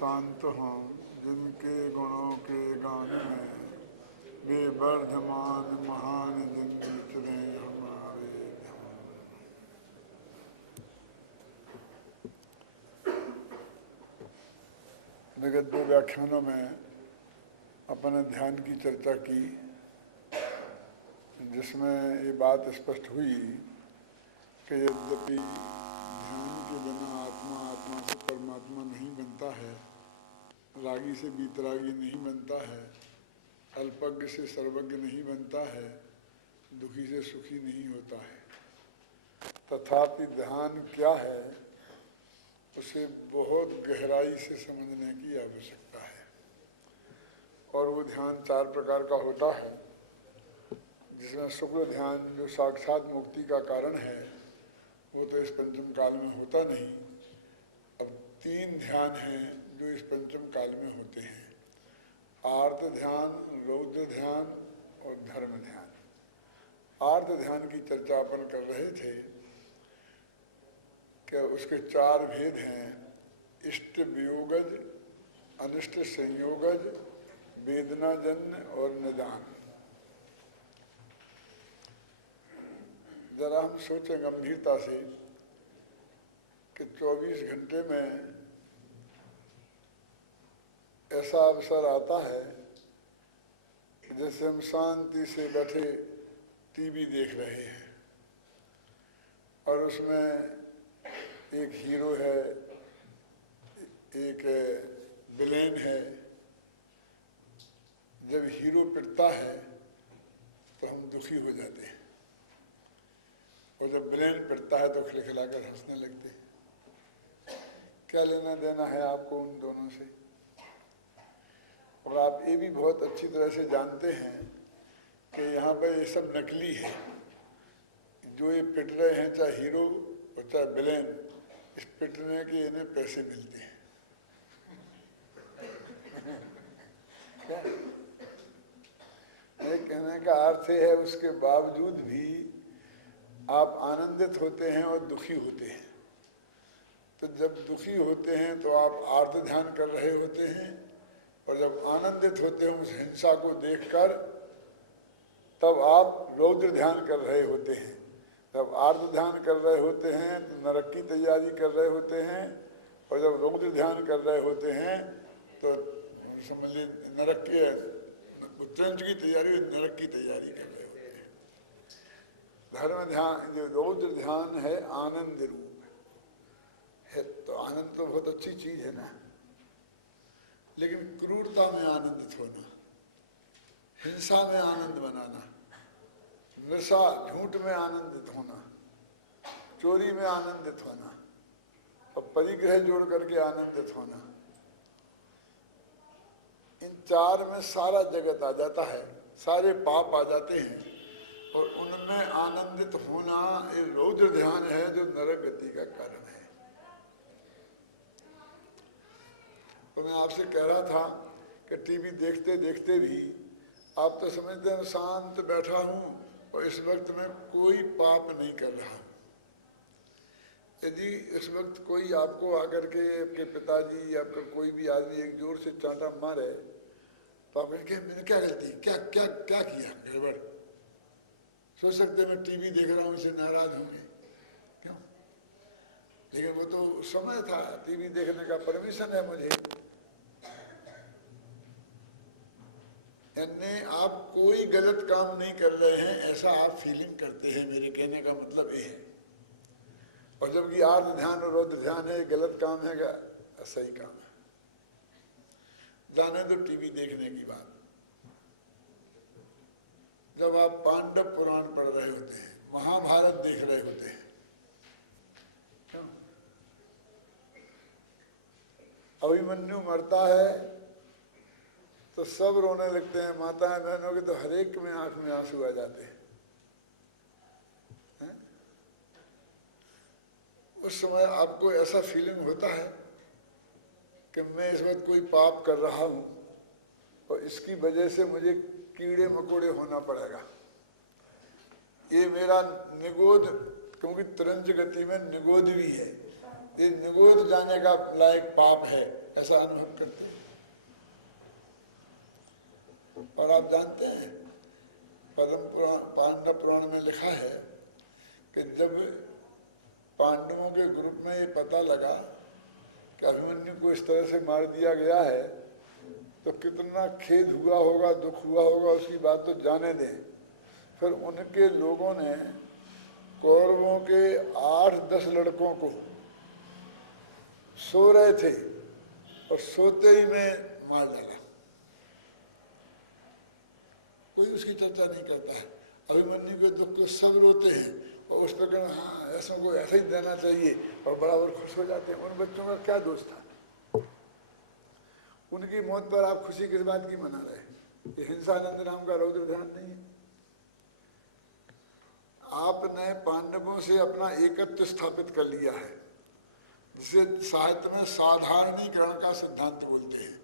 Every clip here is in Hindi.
शांत हों, जिनके गुणों के गान में वे वर्धमान महान दिन चले हमारे ध्यान। विगत 2 व्याख्यानों में अपने ध्यान की चर्चा की, जिसमें ये बात स्पष्ट हुई कि यद्यपि ध्यान के बिना आत्मा, आत्मा से परमात्मा नहीं बनता है, रागी से बीतरागी नहीं बनता है, अल्पज्ञ से सर्वज्ञ नहीं बनता है, दुखी से सुखी नहीं होता है, तथापि ध्यान क्या है उसे बहुत गहराई से समझने की आवश्यकता है। और वो ध्यान 4 प्रकार का होता है, जिसमें शुक्ल ध्यान जो साक्षात मुक्ति का कारण है वो तो इस पंचम काल में होता नहीं। अब 3 ध्यान हैं जो इस पंचम काल में होते हैं, आर्त ध्यान, रौद्र ध्यान और धर्म ध्यान। आर्त ध्यान की चर्चा अपन कर रहे थे कि उसके 4 भेद हैं, इष्ट वियोगज, अनिष्ट संयोगज, वेदनाजन्य और निदान। जरा हम सोचें गंभीरता से कि 24 घंटे में ऐसा अवसर आता है कि जैसे हम शांति से बैठे टीवी देख रहे हैं और उसमें एक हीरो है, एक विलेन है। जब हीरो पिटता है तो हम दुखी हो जाते हैं, और जब विलेन पिटता है तो खिलखिलाकर हंसने लगते हैं। क्या लेना देना है आपको उन दोनों से? और आप ये भी बहुत अच्छी तरह से जानते हैं कि यहाँ पर ये सब नकली है। जो ये पिट रहे हैं, चाहे हीरो और चाहे विलेन, इस पिटने के इन्हें पैसे मिलते हैं। क्या मेरे कहने का अर्थ है, उसके बावजूद भी आप आनंदित होते हैं और दुखी होते हैं। तो जब दुखी होते हैं तो आप आर्त ध्यान कर रहे होते हैं, और जब आनंदित होते हैं उस हिंसा को देखकर तब आप रौद्र ध्यान कर रहे होते हैं। जब आर्त ध्यान कर रहे होते हैं तो नरक की तैयारी कर रहे होते हैं, और जब रौद्र ध्यान कर रहे होते हैं तो समझ लीजिए नरक के उत्तरंज की तैयारी, नरक की तैयारी कर रहे होते हैं। धर्म ध्यान, जो रौद्र ध्यान है, आनंद रूप है। तो आनंद तो बहुत अच्छी चीज है ना, लेकिन क्रूरता में आनंदित होना, हिंसा में आनंद बनाना, नशा झूठ में आनंदित होना, चोरी में आनंदित होना और परिग्रह जोड़ करके आनंदित होना, इन 4 में सारा जगत आ जाता है, सारे पाप आ जाते हैं। और उनमें आनंदित होना ये रौद्र ध्यान है जो नरक गति का कारण है। तो मैं आपसे कह रहा था कि टीवी देखते देखते भी आप तो समझते हैं शांत बैठा हूं और इस वक्त मैं कोई पाप नहीं कर रहा हूं। यदि इस वक्त कोई आपको आकर के, आपके पिताजी या फिर कोई भी आदमी एक जोर से चांटा मारे तो आप कहेंगे मैंने क्या गलती, क्या क्या क्या किया गड़बड़? सोच सकते मैं टीवी देख रहा हूं, इससे नाराज होंगे, क्यों? लेकिन वो तो समय था, टीवी देखने का परमिशन है मुझे। यानी आप कोई गलत काम नहीं कर रहे हैं ऐसा आप फीलिंग करते हैं, मेरे कहने का मतलब ये है। और जबकि आर्त ध्यान और रौद्र ध्यान है, गलत काम है क्या? सही काम है। जाने दो टीवी देखने की बात। जब आप पांडव पुराण पढ़ रहे होते हैं, महाभारत देख रहे होते हैं, अभिमन्यु मरता है तो सब रोने लगते हैं, माताएं बहनों के तो हर एक में आंख में आंसू आ जाते हैं। उस समय आपको ऐसा फीलिंग होता है कि मैं इस वक्त कोई पाप कर रहा हूं और इसकी वजह से मुझे कीड़े मकोड़े होना पड़ेगा। ये मेरा निगोद, क्योंकि तुरंत गति में निगोद भी है, ये निगोद जाने का लायक पाप है। ऐसा अनुभव करते हैं। और आप जानते हैं पद्म पुराण, पांडव पुराण में लिखा है कि जब पांडवों के ग्रुप में ये पता लगा कि अभिमन्यु को इस तरह से मार दिया गया है तो कितना खेद हुआ होगा, दुख हुआ होगा, उसकी बात तो जाने दें। फिर उनके लोगों ने कौरवों के 8-10 लड़कों को सो रहे थे और सोते ही में मार डाला। कोई उसकी चर्चा नहीं करता है। अभिमन्यु के दुख को सब रोते हैं और उस पर हाँ ऐसों को ऐसा ही देना चाहिए और बराबर खुश हो जाते हैं। उन बच्चों का क्या दोष था? उनकी मौत पर आप खुशी किस बात की मना रहे हैं? ये हिंसानंद नाम का रौद्र ध्यान नहीं है। आपने पांडवों से अपना एकत्व स्थापित कर लिया है, जिसे साहित्य में साधारणीकरण का सिद्धांत बोलते हैं।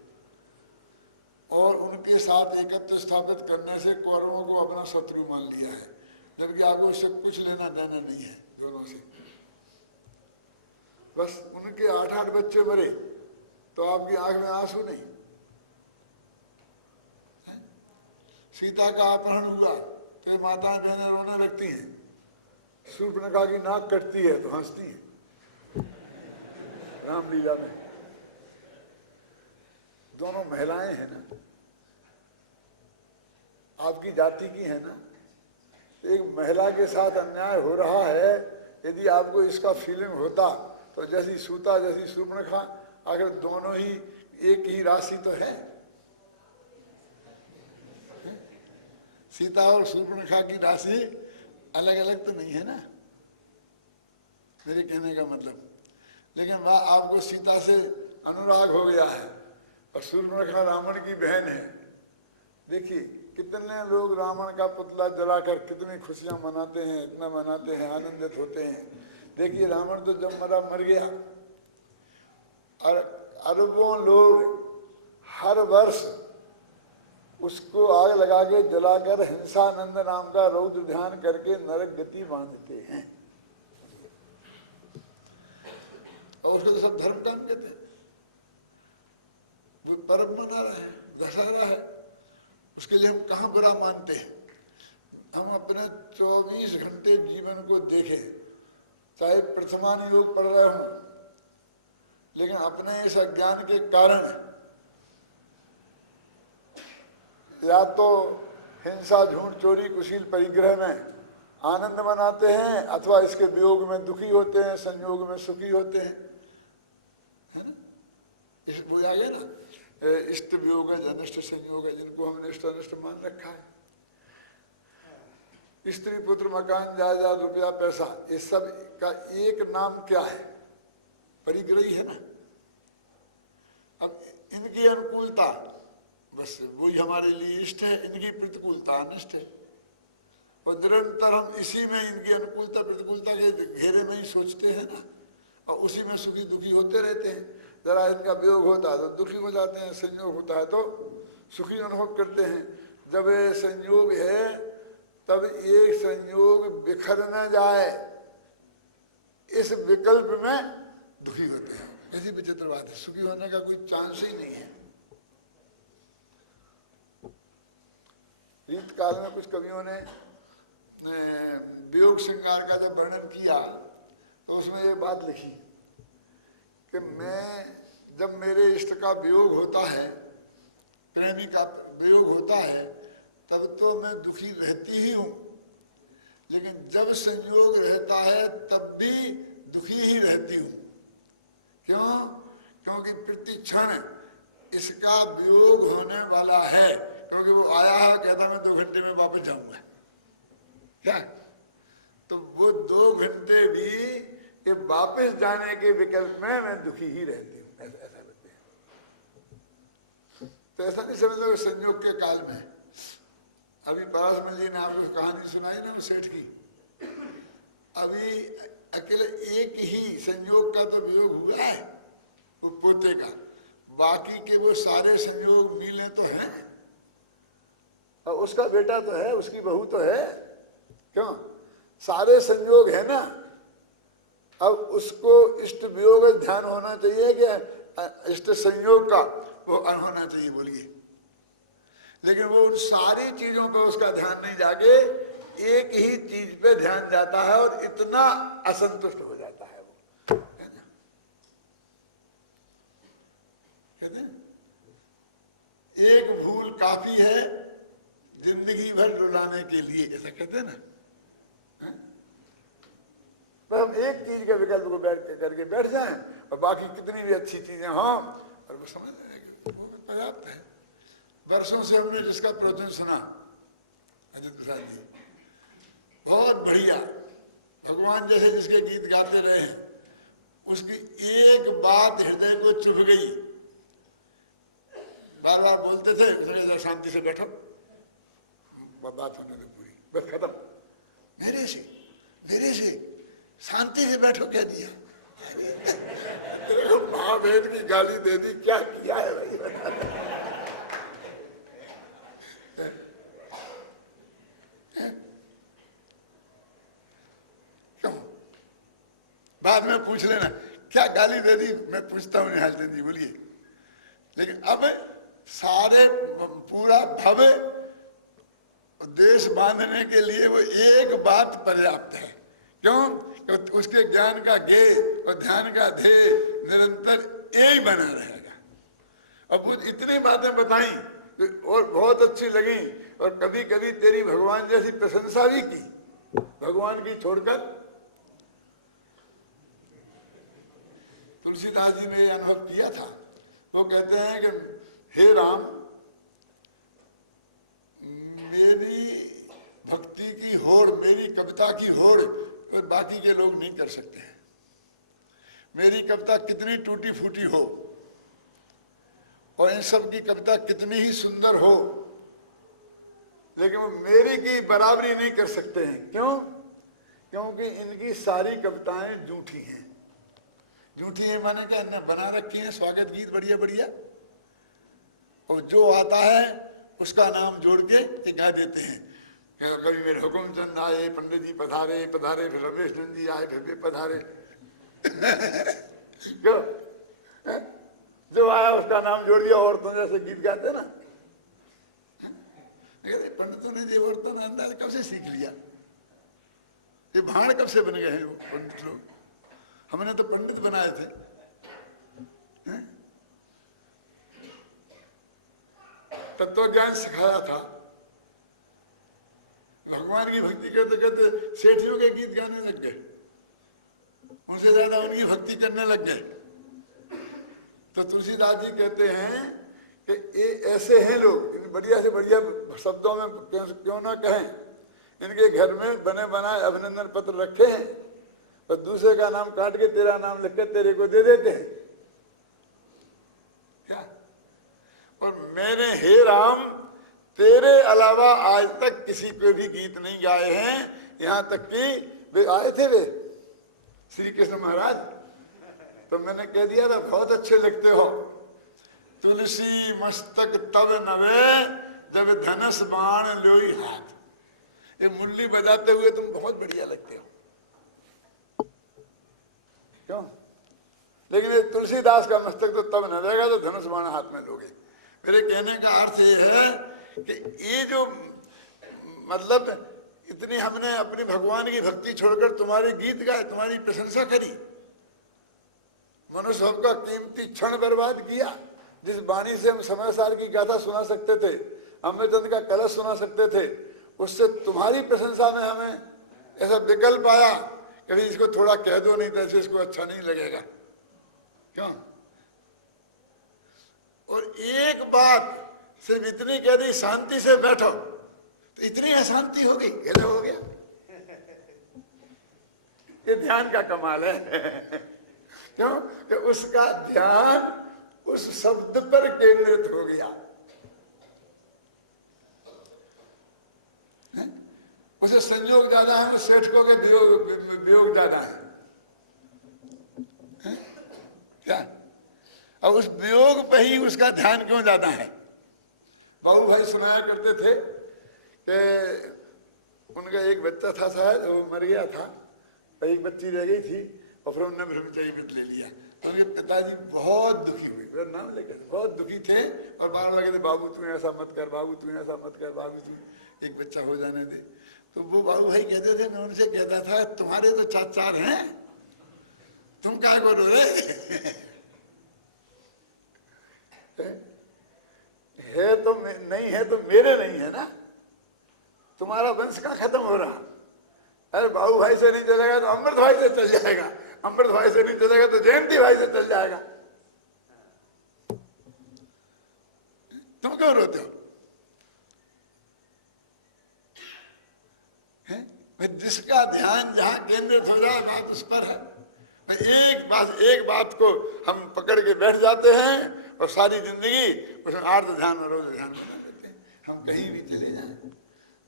और उनके साथ एकत्व स्थापित करने से कौरवों को अपना शत्रु मान लिया है, जबकि आपको इससे कुछ लेना देना नहीं है दोनों से। बस उनके 8-8 बच्चे मरे तो आपकी आंख में आंसू नहीं। सीता का अपहरण हुआ तो ये माताएं बहनें रोने लगती हैं, शूर्पणखा की नाक कटती है तो हंसती हैं। रामलीला में दोनों महिलाएं हैं ना, आपकी जाति की है ना, एक महिला के साथ अन्याय हो रहा है, यदि आपको इसका फीलिंग होता तो जैसी सूता जैसी शूर्पणखा, अगर दोनों ही एक ही राशि तो है। सीता और शूर्पणखा की राशि अलग अलग तो नहीं है ना, मेरे कहने का मतलब। लेकिन वह आपको सीता से अनुराग हो गया है और शूर्पणखा रावण की बहन है। देखिए कितने लोग रावण का पुतला जलाकर कितनी खुशियां मनाते हैं, इतना मनाते हैं, आनंदित होते हैं। देखिए रावण तो जब मर गया और अरबों लोग हर वर्ष उसको आग लगा के जलाकर हिंसानंद नाम का रौद्र ध्यान करके नरक गति बांधते हैं। और उसको तो सब धर्म काम कहते हैं। वो पर्व मना रहा है, दशहरा है, उसके लिए हम कहाँ बुरा मानते हैं? हम अपने 24 घंटे जीवन को देखें, चाहे प्रथमान योग पढ़ रहे हों, लेकिन अपने इस अज्ञान के कारण या तो हिंसा, झूठ, चोरी, कुशील, परिग्रह में आनंद मनाते हैं अथवा इसके वियोग में दुखी होते हैं, संयोग में सुखी होते हैं, है ना? इस वो आ गया ना, इष्ट वियोग है, अनिष्ट संयोग है, जिनको हमने इष्ट अनिष्ट मान रखा है। स्त्री, पुत्र, मकान, जायदाद, रुपया, पैसा, ये सब का एक नाम क्या है? परिग्रही है ना। अब इनकी अनुकूलता बस वही हमारे लिए इष्ट है, इनकी प्रतिकूलता अनिष्ट है। और निरंतर हम इसी में इनकी अनुकूलता प्रतिकूलता के घेरे में ही सोचते हैं ना, और उसी में सुखी दुखी होते रहते हैं। जरा इनका वियोग होता है तो दुखी हो जाते हैं, संयोग होता है तो सुखी अनुभव करते हैं। जब ये संयोग है तब एक संयोग बिखर न जाए, इस विकल्प में दुखी होते हैं। ऐसी विचित्र बात है, सुखी होने का कोई चांस ही नहीं है। रीत काल में कुछ कवियों ने वियोग श्रृंगार का जब वर्णन किया तो उसमें ये बात लिखी कि मैं जब मेरे इष्ट का वियोग होता है, प्रेमी का वियोग होता है, तब तो मैं दुखी रहती ही हूँ, लेकिन जब संयोग रहता है तब भी दुखी ही रहती हूँ। क्यों? क्योंकि प्रति क्षण इसका वियोग होने वाला है, क्योंकि वो आया है, कहता मैं 2 घंटे में वापस जाऊंगा, क्या? तो वो 2 घंटे भी ये वापस जाने के विकल्प में मैं दुखी ही रहती हूँ। ऐसा बोलते हैं। तो ऐसा नहीं समझ लो संयोग के काल में। अभी पराशर जी ने आपको कहानी सुनाई ना सेठ की, अभी अकेले एक ही संयोग का तो वियोग हुआ है, वो पोते का, बाकी के वो सारे संयोग मिले तो हैं, और उसका बेटा तो है, उसकी बहू तो है। क्यों? सारे संयोग है ना। अब उसको इष्ट वियोग ध्यान होना चाहिए कि इष्ट संयोग का वो होना चाहिए, बोलिए। लेकिन वो उन सारी चीजों पर उसका ध्यान नहीं जाके एक ही चीज पे ध्यान जाता है और इतना असंतुष्ट हो जाता है वो, है ना? कहते हैं एक भूल काफी है जिंदगी भर रुलाने के लिए, ऐसा कहते हैं ना। पर हम एक चीज के विकल्प को करके बैठ जाएं और बाकी कितनी भी अच्छी चीजें हों और वो समझ लेंगे वो पर्याप्त है। वर्षों से हमने जिसका प्रवचन सुना अजित प्रसाद जी, बहुत बढ़िया, भगवान जैसे जिसके गीत गाते रहे हैं, उसकी एक बात हृदय को चुभ गई, बार बार बोलते थे, उसने शांति से बैठो, बात होने दो पूरी, बस खत्म। मेरे से शांति से बैठो कह दिया। माँ बहन की गाली दे दी, क्या किया है भाई बता। क्यों बाद में पूछ लेना क्या गाली दे दी, मैं पूछता हूँ निहाल चंद जी, बोलिए। लेकिन अब सारे पूरा भव्य देश बांधने के लिए वो एक बात पर्याप्त है। क्यों? तो उसके ज्ञान का गेय और ध्यान का ध्येय निरंतर यही बना रहेगा। अब वो इतनी बातें बताई और बहुत अच्छी लगी, और कभी कभी तेरी भगवान जैसी प्रशंसा भी की, भगवान की छोड़कर। तुलसीदास जी ने अनुभव किया था, वो कहते हैं कि हे राम, मेरी भक्ति की होड़, मेरी कविता की होड़ तो बाकी के लोग नहीं कर सकते हैं। मेरी कविता कितनी टूटी फूटी हो और इन सब की कविता कितनी ही सुंदर हो, लेकिन वो मेरी की बराबरी नहीं कर सकते हैं। क्यों? क्योंकि इनकी सारी कविताएं झूठी हैं। झूठी है माने क्या, इन्हें बना रखी है स्वागत गीत बढ़िया बढ़िया, और जो आता है उसका नाम जोड़ के गा देते हैं। कभी मेरे हुकुम चंद आए, पंडित जी पधारे पधारे, फिर रमेश चंद जी आए, फिर भी पधारे। क्यों? जो आया उसका नाम जोड़ दिया, औरतों जैसे गीत गाते ना। पंडितों ने ये औरतों ने अंदाज कब से सीख लिया, ये भाण कब से बन गए हैं वो पंडित लोग। हमने तो पंडित बनाए थे। तत्व ज्ञान सिखाया था, भगवान की भक्ति करते करते सेठियों के गीत गाने लग गए, उनसे ज्यादा उनकी भक्ति करने लग गए। तो तुलसीदास जी कहते हैं कि ये ऐसे हैं लोग, इन बढ़िया से बढ़िया शब्दों में क्यों ना कहें, इनके घर में बने बनाए अभिनंदन पत्र रखे हैं और दूसरे का नाम काट के तेरा नाम लिख के तेरे को दे देते हैं। क्या? और मैंने हे राम तेरे अलावा आज तक किसी पे भी गीत नहीं गाए हैं, यहां तक कि वे आए थे वे श्री कृष्ण महाराज, तो मैंने कह दिया था बहुत अच्छे लगते हो। तुलसी मस्तक तब नवे जब धनुष बाण लोई हाथ, ये मुरली बजाते हुए तुम बहुत बढ़िया लगते हो। क्यों? लेकिन ये तुलसीदास का मस्तक तो तब न रहेगा तो धनुष बाण हाथ में लोगे। मेरे कहने का अर्थ ये है कि ये जो मतलब इतनी हमने अपनी भगवान की भक्ति छोड़कर तुम्हारे गीत गाए, तुम्हारी प्रशंसा करी, मनुष्य का कीमती क्षण बर्बाद किया। जिस वाणी से हम समय सार की गाथा सुना सकते थे, अमृतचंद का कलश सुना सकते थे, उससे तुम्हारी प्रशंसा में हमें ऐसा विकल्प आया कि इसको थोड़ा कह दो, नहीं तो ऐसे इसको अच्छा नहीं लगेगा। क्यों? और एक बात सिर्फ इतनी कह दी, शांति से बैठो, तो इतनी अशांति हो गई, गले हो गया। ये ध्यान का कमाल है। क्यों? कि उसका ध्यान उस शब्द पर केंद्रित हो गया। उसे संयोग ज्यादा है, उस सेठ को के वियोग ज्यादा है। क्या? अब उस वियोग पे ही उसका ध्यान क्यों ज्यादा है? बाबू भाई सुनाया करते थे कि उनका एक बच्चा था शायद, वो मर गया था, एक बच्ची रह गई थी और फिर उन्होंने ब्रह्मचर्य व्रत ले लिया। उनके पिताजी बहुत दुखी हुए, मेरा नाम लेकर बहुत दुखी थे और बार लगे थे, बाबू तू ऐसा मत कर, बाबू तू ऐसा मत कर, बाबू तू एक बच्चा हो जाने दे। तो वो बाबू भाई कहते थे, मैं उनसे कहता था तुम्हारे तो चार हैं, तुम क्या करो रे? है तो नहीं है तो मेरे नहीं है ना, तुम्हारा वंश का खत्म हो रहा। अरे बाबू भाई से नहीं चलेगा तो अमृत भाई से चल जाएगा, अमृत भाई से नहीं चलेगा तो जयंती भाई से चल जाएगा। तुम क्यों रोते हो? भाई जिसका ध्यान जहां केंद्रित हो जाए बात उस पर है। एक बात को हम पकड़ के बैठ जाते हैं और सारी जिंदगी उसमें आर्त ध्यान और रोज ध्यान बना देते हैं। हम कहीं भी चले जाएं,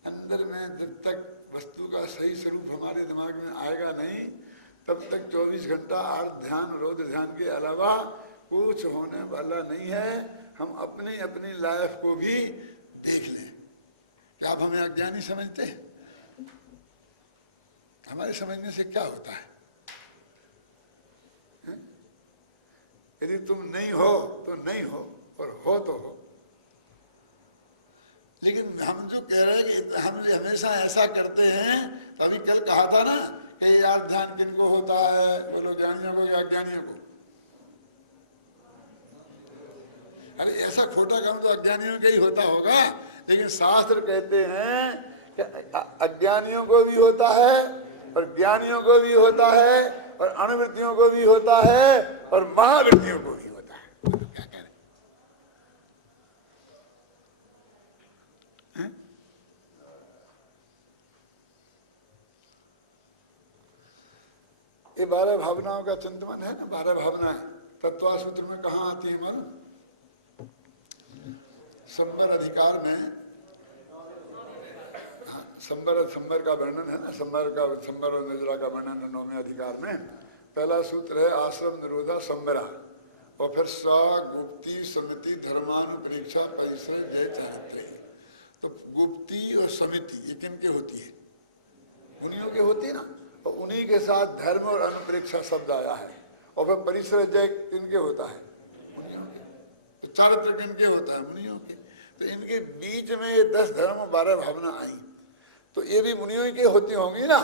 अंदर में जब तक वस्तु का सही स्वरूप हमारे दिमाग में आएगा नहीं, तब तक 24 घंटा आर्त ध्यान रोज ध्यान के अलावा कुछ होने वाला नहीं है। हम अपनी अपनी लाइफ को भी देख लें। क्या आप हमें अज्ञानी समझते हैं? हमारे समझने से क्या होता है? यदि तुम नहीं हो तो नहीं हो और हो तो हो। लेकिन हम जो कह रहे हैं कि हम हमेशा ऐसा करते हैं, तो अभी कल कहा था ना कि यार ध्यान किनको होता है, बोलो ज्ञानियों को या अज्ञानियों को? अरे ऐसा खोटा काम तो अज्ञानियों का ही होता होगा, लेकिन शास्त्र कहते हैं कि अज्ञानियों को भी होता है और ज्ञानियों को भी होता है और अणुवृत्तियों को भी होता है और महावृत्तियों को भी होता है। क्या कह रहे हैं? ये 12 भावनाओं का चिंतन है ना, 12 भावनाएं तत्वासूत्र में कहाँ आती है मालूम? संबर अधिकार में, संबर का वर्णन है ना, संबर और निर्जरा का वर्णन है 9वें अधिकार में। पहला सूत्र है आश्रम निरोधा संबरा, और फिर स गुप्ती समिति धर्मानुपरीक्षा परिसर जय चारित्र। तो गुप्ती और समिति ये किनके होती है? मुनियों के होती है ना, और उन्हीं के साथ धर्म और अनुपरीक्षा शब्द आया है। और फिर परिसर जय किनके होता है? मुनियों के। तो चारित्र किनके होता है? मुनियों के। तो इनके बीच में ये 10 धर्म और 12 भावना आई, तो ये भी मुनियों के होती होंगी ना।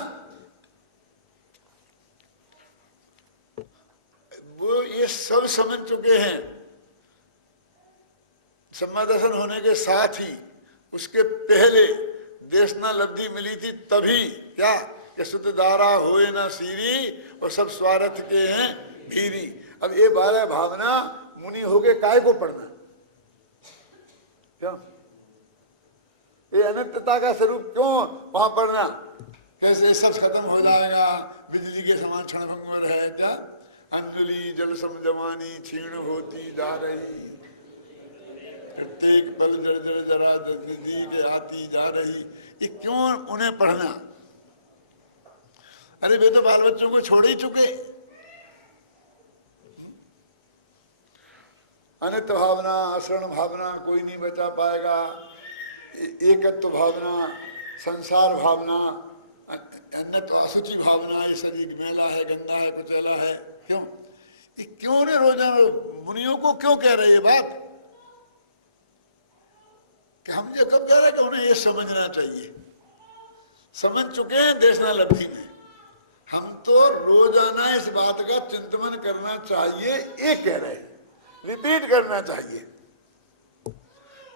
वो ये सब समझ चुके हैं। सम्मादर्शन होने के साथ ही उसके पहले देशना लब्धि मिली थी, तभी क्या कि शुद्ध धारा होए ना सीरी और सब स्वार्थ के हैं भीरी। अब ये 12 भावना मुनि हो गए, काय को पढ़ना? क्यों ये अनित्यता का स्वरूप क्यों वहां पढ़ना? कैसे सब खत्म हो जाएगा, बिजली के समान क्षणभंगुर है क्या? अंजलि जल समजवानी क्षीण होती जा रही, प्रत्येक पल जड़ जड़ जरा नदी के आती जा रही। ये क्यों उन्हें पढ़ना? अरे वे तो बाल बच्चों को छोड़ ही चुके। अनित्य भावना, आश्रण भावना कोई नहीं बचा पाएगा। एकत्व भावना, संसार भावना, अन्यत्व असुचि भावना, ये शरीर मैला है, गंदा है, कुचैला है। क्यों ये क्यों ने रोजाना मुनियों को क्यों कह रहे ये बात? कि हम ये कब कह रहे कि उन्हें ये समझना चाहिए? समझ चुके हैं देशना लब्धि में। हम तो रोजाना इस बात का चिंतन करना चाहिए, ये कह रहे हैं, रिपीट करना चाहिए।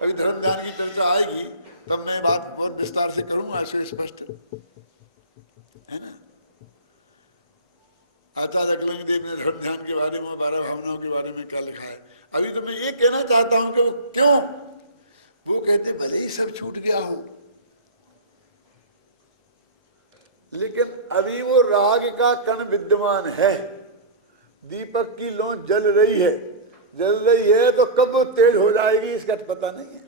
अभी धर्म ध्यान की चर्चा आएगी तब मैं बात बहुत विस्तार से करूंगा, ऐसे स्पष्ट है ना। आचार्य अकलंग देव ने धर्म ध्यान के बारे में, 12 भावनाओं के बारे में क्या लिखा है। अभी तो मैं ये कहना चाहता हूं कि वो क्यों, वो कहते भले ही सब छूट गया हो, लेकिन अभी वो राग का कण विद्यमान है। दीपक की लौ जल रही है तो कब वो तेज हो जाएगी इसका पता नहीं है।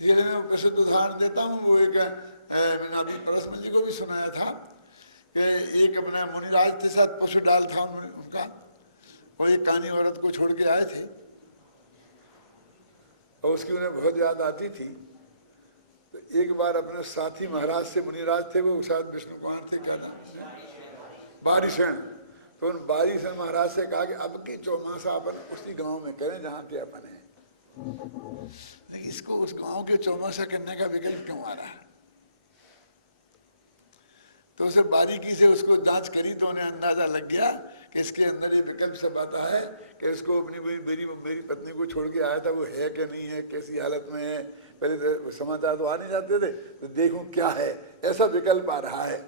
ये मैं प्रसिद्ध उदाहरण देता हूँ। वो एक मैंने अभी परसमल जी को भी सुनाया था कि एक अपना मुनिराज के साथ पशु डाल था उनका, वो एक कानी औरत को छोड़ के आए थे और उसकी उन्हें बहुत याद आती थी। तो एक बार अपने साथी महाराज से, मुनिराज थे वो, शायद विष्णु कुमार थे, क्या था, बारिशण। तो उन बारिशण महाराज से कहा कि अब के चौमासा अपन उसी गांव में करें जहां के अपन है, लेकिन इसको उस गांव के चौमासा करने का विकल्प क्यों आ रहा है? तो उसे बारीकी से उसको जांच करी तो उन्हें अंदाजा लग गया कि इसके अंदर ये विकल्प सब आता है कि इसको अपनी मेरी पत्नी को छोड़ के आया था, वो है कि नहीं है, कैसी हालत में है, पहले तो समाचार तो आ नहीं जाते थे, तो देखूं क्या है, ऐसा विकल्प आ रहा है।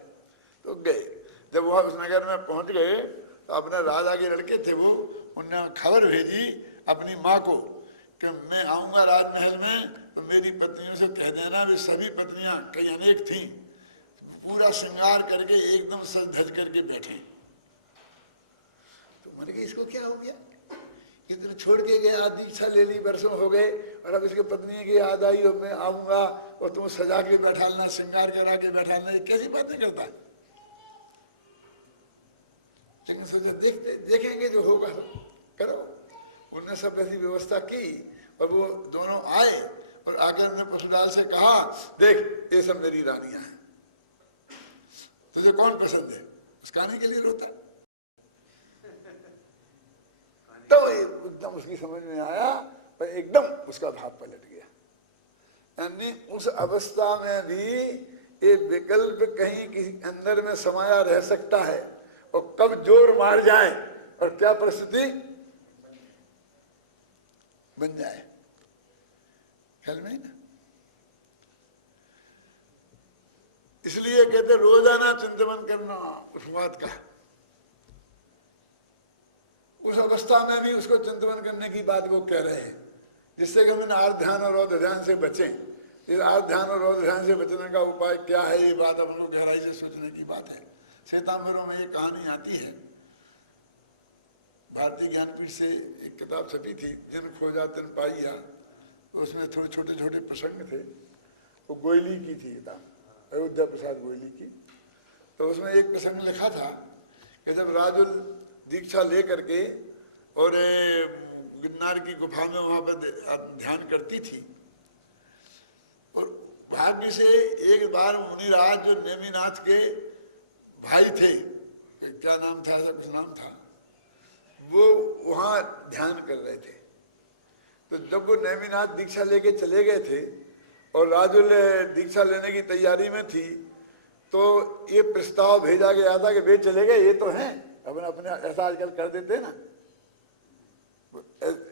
तो गए, जब वह उस नगर में पहुंच गए तो अपने राजा के लड़के थे वो, उनने खबर भेजी अपनी माँ को कि मैं आऊंगा राजमहल में, तो मेरी पत्नियों से कह देना वे सभी पत्नियां, कई अनेक थी, पूरा श्रृंगार करके एकदम सज धज करके बैठे। तो मैंने कहा इसको क्या हो गया, इधर छोड़ के गया, दीक्षा ले ली, वर्षों हो गए, और अब इसके पत्नी की याद आई और मैं आऊंगा और तुम सजा के बैठालना, श्रृंगार करा के बैठालना, ये कैसी बातें करता है। लेकिन सोचा देखेंगे जो होगा तो करो। उन्होंने सब ऐसी व्यवस्था की और वो दोनों आए और आकर उन्होंने पशुलाल से कहा, देख ये सब मेरी रानियां हैं, तुझे कौन पसंद है? उस कहानी के लिए रोता। तो एकदम उसकी समझ में आया, पर एकदम उसका भाव पलट गया। यानी उस अवस्था में भी ये विकल्प कहीं किसी अंदर में समाया रह सकता है, और कब जोर मार जाए और क्या परिस्थिति बन जाए, ख्याल में ही ना। इसलिए कहते रोजाना चिंतन करना उस बात का। उस अवस्था में भी उसको चिंतन करने की बात वो कह रहे हैं, जिससे कि हम आर्ध ध्यान और रौद्र ध्यान से बचें। इस आर्ध ध्यान और रौद्र ध्यान से बचने का उपाय क्या है, ये बात हम लोग गहराई से सोचने की बात है। श्वेतांबरों में ये कहानी आती है, भारतीय ज्ञानपीठ से एक किताब छपी थी, जिन खोजा तिन पाइया, तो उसमें थोड़े छोटे छोटे प्रसंग थे। वो गोयली की थी किताब, अयोध्या प्रसाद गोयली की। तो उसमें एक प्रसंग लिखा था कि जब राजुल दीक्षा ले करके और गिरनार की गुफा में वहाँ पर ध्यान करती थी, और भाग्य से एक बार मुनिराज जो नेमिनाथ के भाई थे, क्या नाम था, ऐसा कुछ नाम था, वो वहाँ ध्यान कर रहे थे। तो जब वो नेमिनाथ दीक्षा लेके चले गए थे और राजुल दीक्षा लेने की तैयारी में थी, तो ये प्रस्ताव भेजा गया था कि वे चले गए, ये तो हैं, अपन अपने ऐसा आजकल कर देते हैं ना,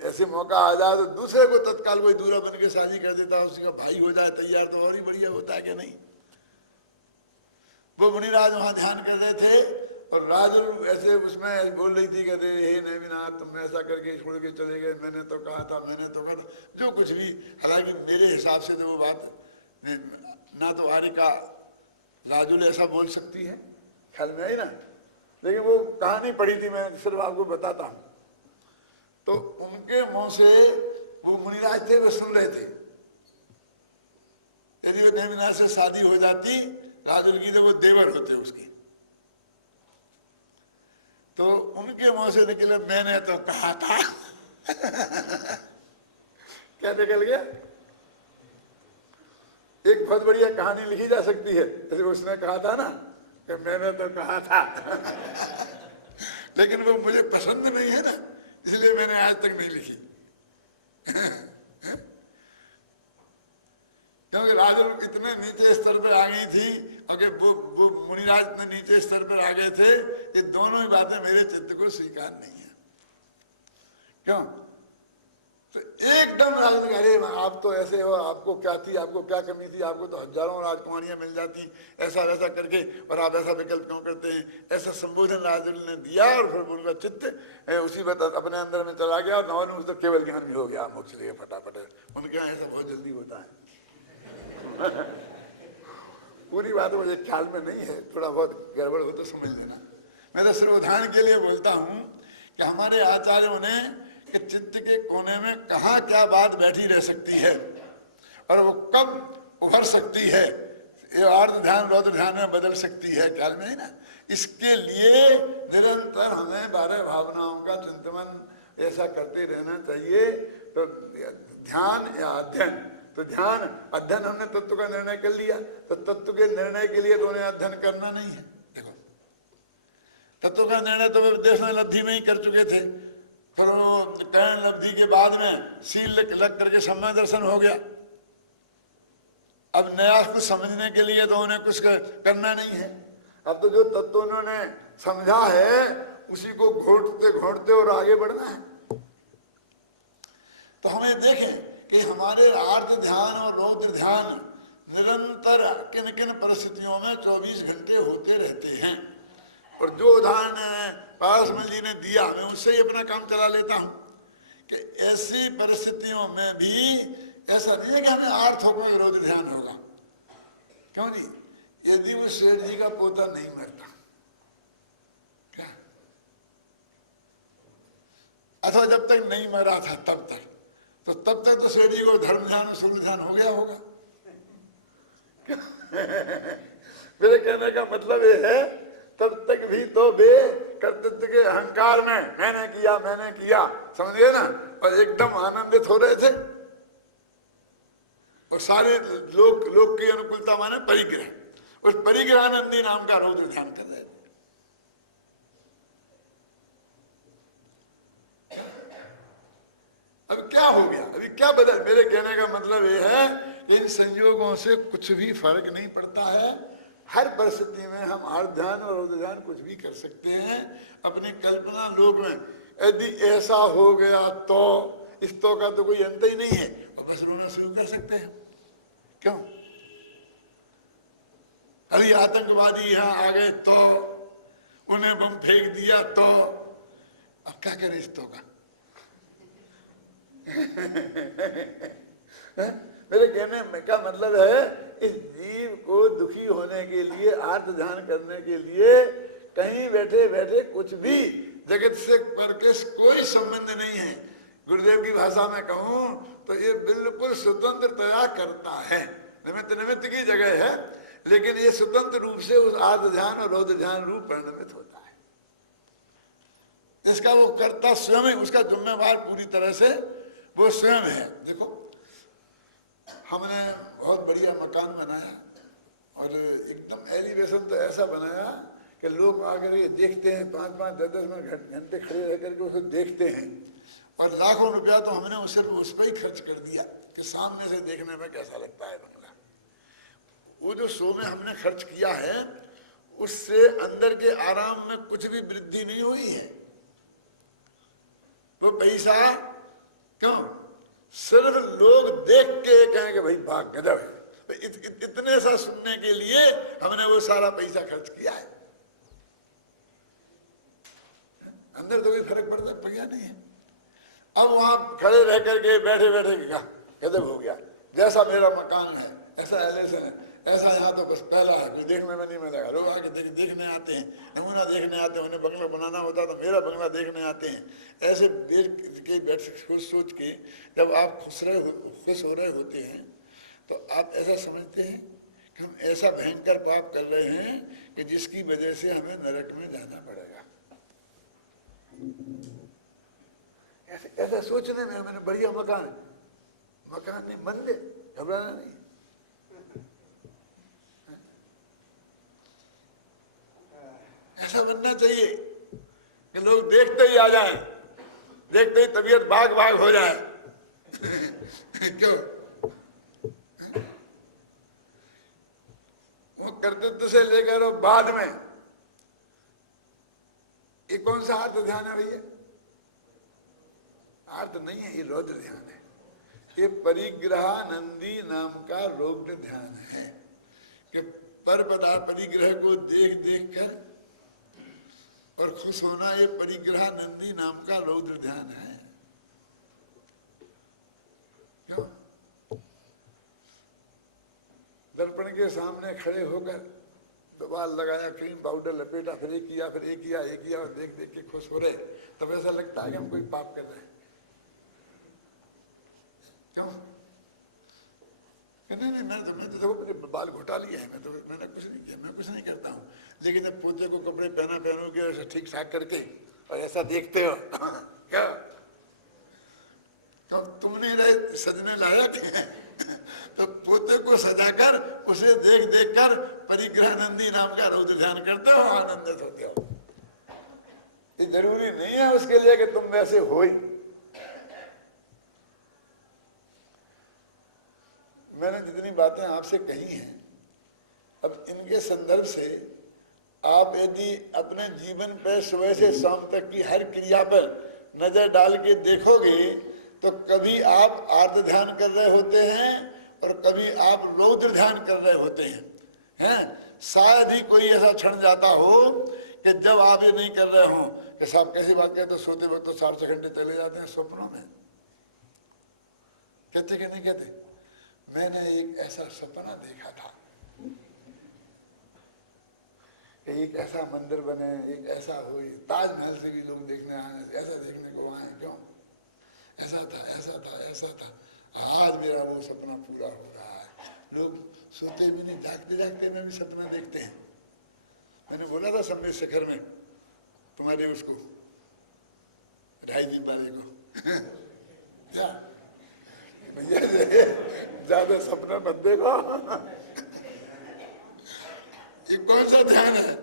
ऐसे मौका आ जाए तो दूसरे को तत्काल कोई दूरा बन के शादी कर देता, उसी का भाई हो जाए तैयार, तो और ही बढ़िया होता है कि नहीं। वो मुनिराज वहां ध्यान कर रहे थे और राजुल ऐसे उसमें बोल रही थी, कहते हे नेमिनाथ तुम ऐसा करके छोड़ के चले गए, मैंने तो कहा था, मैंने तो कहा, जो कुछ भी। हालांकि मेरे हिसाब से तो वो बात ना तो आरिका राजुल ऐसा बोल सकती है, ख्याल में आई ना, लेकिन वो कहानी पढ़ी थी, मैं सिर्फ आपको बताता हूँ। तो उनके मुंह से वो मुनिराज थे, वे सुन रहे थे, यदि वो नेमिनाथ से शादी हो जाती राजुल की, तो वो देवर होते उसके। तो उनके मुंह से निकले, मैंने तो कहा था। क्या निकल गया? एक बहुत बढ़िया कहानी लिखी जा सकती है, जैसे उसने कहा था ना कि मैंने तो कहा था। लेकिन वो मुझे पसंद नहीं है ना, इसलिए मैंने आज तक नहीं लिखी। क्योंकि राजुल इतने नीचे स्तर पर आ गई थी और वो मुनिराज इतने नीचे स्तर पर आ गए थे, ये दोनों ही बातें मेरे चित्त को स्वीकार नहीं है। क्यों? तो एकदम राजुल, अरे आप तो ऐसे हो, आपको क्या थी, आपको क्या कमी थी, आपको तो हजारों राजकुमारियां मिल जाती, ऐसा वैसा करके, और आप ऐसा विकल्प क्यों करते हैं, ऐसा संबोधन राजुल ने दिया। और फिर उनका चित्त उसी वक्त अपने अंदर में चला गया, और नॉन तो केवल ज्ञान भी हो गया, मोक्ष ले फटाफट। उनके यहाँ ऐसा बहुत जल्दी होता है। पूरी बात मुझे ख्याल में नहीं है, थोड़ा बहुत गड़बड़ हो तो समझ लेना। मैं तो सिर्फ उदाहरण के लिए बोलता हूँ कि हमारे आचार्यों ने कि चित्त के कोने में कहाँ क्या बात बैठी रह सकती है और वो कब उभर सकती है, ये आर्ध ध्यान रौद्र ध्यान में बदल सकती है, ख्याल में है ना। इसके लिए निरंतर हमें 12 भावनाओं का चिंतन ऐसा करते रहना चाहिए। तो ध्यान या अध्ययन, तो ध्यान अध्ययन, हमने तत्व का निर्णय कर लिया, तो तत्व के निर्णय के लिए तो उन्हें अध्ययन करना नहीं है। देखो तत्व का निर्णय तो वे देशना लब्धि में ही कर चुके थे। फिर वो कर्ण लब्धि के बाद में सील लग करके सम्यक दर्शन हो गया। अब नया कुछ समझने के लिए तो उन्हें कुछ करना नहीं है। अब तो जो तत्व उन्होंने समझा है उसी को घोटते घोटते और आगे बढ़ना है। तो हमें देखें कि हमारे आर्त ध्यान और रौद्र ध्यान निरंतर किन किन परिस्थितियों में 24 घंटे होते रहते हैं। और जो उदाहरण पारसमल जी ने दिया मैं उससे ही अपना काम चला लेता हूं कि ऐसी परिस्थितियों में भी ऐसा नहीं है कि हमें आर्थ होकर रौद्र ध्यान होगा। क्यों जी? यदि वो शेर जी का पोता नहीं मरता क्या, अथवा जब तक नहीं मरा था तब तक तो शेर जी को धर्म ध्यान और सूर्य ध्यान हो गया होगा। मेरे कहने का मतलब ये है तब तक भी तो वे कर्तृत्व के अहंकार में मैंने किया समझिए ना, और एकदम आनंदित हो रहे थे। और सारे लोक की अनुकूलता माने परिग्रह, उस परिग्रहानंदी नाम का रौद्र ध्यान कर रहे थे। अब क्या हो गया, अभी क्या बदल? मेरे कहने का मतलब ये है इन संयोगों से कुछ भी फर्क नहीं पड़ता है। हर परिस्थिति में हम आर्त ध्यान और रौद्र ध्यान कुछ भी कर सकते हैं अपनी कल्पना लोक में। यदि ऐसा हो गया तो इस तो का तो कोई अंत ही नहीं है, और बस रोना शुरू कर सकते हैं। क्यों? अभी आतंकवादी यहाँ आ गए तो उन्हें बम फेंक दिया तो अब क्या करें इस तो का? मेरे कहने का मतलब है इस जीव को दुखी होने के लिए आर्त ध्यान करने के लिए कहीं बैठे बैठे कुछ भी जगत से करके कोई संबंध नहीं है। गुरुदेव की भाषा में कहूं तो ये बिल्कुल स्वतंत्रतया करता है। निमित्त की जगह है, लेकिन ये स्वतंत्र रूप से उस आर्त ध्यान और रौद्र ध्यान रूप परिणमित होता है। इसका वो कर्ता स्वयं है, उसका जिम्मेवार पूरी तरह से वो स्वयं है। देखो हमने बहुत बढ़िया मकान बनाया और एकदम एलिवेशन तो ऐसा बनाया कि लोग आकर ये देखते हैं, 5-5, 10-10 मिनट घंटे खड़े रह करके उसे देखते हैं। और लाखों रुपया तो हमने उस पर ही खर्च कर दिया कि सामने से देखने में कैसा लगता है बंगला। वो जो 100 में हमने खर्च किया है उससे अंदर के आराम में कुछ भी वृद्धि नहीं हुई है। वो पैसा क्यों? सिर्फ लोग देख के कहें कि भाई भाग गजब है, इतने सा सुनने के लिए हमने वो सारा पैसा खर्च किया है। अंदर तो कोई फर्क पड़ गया नहीं है। अब वहां खड़े रह करके बैठे बैठे गजब हो गया, जैसा मेरा मकान है ऐसा एलिवेशन है, ऐसा यहाँ तो बस पहला है, कोई देखने में नहीं मिलेगा। लोग आके देखने आते हैं, नमूना देखने आते हैं, उन्हें बंगला बनाना होता तो मेरा बंगला देखने आते हैं। ऐसे बैठ सोच के जब आप खुश हो रहे होते हैं तो आप ऐसा समझते हैं कि हम ऐसा भयंकर पाप कर रहे हैं कि जिसकी वजह से हमें नरक में जाना पड़ेगा। ऐसा सोचने में मैंने बढ़िया मकान नहीं, मंदिर, घबराना नहीं। ऐसा बनना चाहिए कि लोग देखते ही आ जाएं, देखते ही तबीयत भाग हो जाए। क्यों? वो कर्तृत्व से लेकर और बाद में ये कौन सा आर्त ध्यान है भैया? आर्त नहीं है, ये रौद्र ध्यान है। ये परिग्रहानंदी नाम का रौद्र ध्यान है कि पर पदार्थ परिग्रह को देख कर और खुश होना, ये परिग्रहानंदी नाम का रौद्र ध्यान है। क्यों? दर्पण के सामने खड़े होकर बाल लगाया, क्रीम पाउडर लपेटा, फिर एक किया और देख के खुश हो रहे, तब ऐसा लगता है कि हम कोई पाप कर रहे हैं। क्यों? नहीं, मैं तो देखो मेरे बाल घुटा लिए हैं, मैंने कुछ नहीं किया, मैं कुछ नहीं करता हूँ। लेकिन जब पोते को कपड़े पहनोगे और ठीक ठाक करके और ऐसा देखते हो क्या तो तुम नहीं रहे सजने लायक है। तो पोते को सजाकर उसे देख कर परिग्रहानंदी नाम का रौद्र ध्यान करते हो, आनंदित होते हो। जरूरी नहीं है उसके लिए कि तुम वैसे हो ही। मैंने जितनी बातें आपसे कही हैं, अब इनके संदर्भ से आप यदि अपने जीवन पर सुबह से शाम तक की हर क्रिया पर नजर डाल के देखोगे तो कभी आप आर्त ध्यान कर रहे होते हैं और कभी आप रौद्र ध्यान कर रहे होते हैं। शायद ही कोई ऐसा क्षण जाता हो कि जब आप ये नहीं कर रहे हो कि साहब कैसी बात कहते, तो सोते वक्त तो 4 घंटे चले जाते हैं स्वप्नों में। कहते कि नहीं कहते? मैंने एक ऐसा सपना देखा था, एक ऐसा मंदिर बने, एक ऐसा हो, ताजमहल से भी लोग देखने आए, ऐसा देखने को आए, क्यों? ऐसा था, ऐसा था, ऐसा था। आज मेरा वो सपना पूरा हो रहा है। लोग सोते भी नहीं, जागते जागते में भी सपना देखते हैं। मैंने बोला था सम्मेत शिखर में तुम्हारे उसको ढाई दिन वाले को क्या भैया ज्यादा सपना मत देखो। ये कौन सा ध्यान है?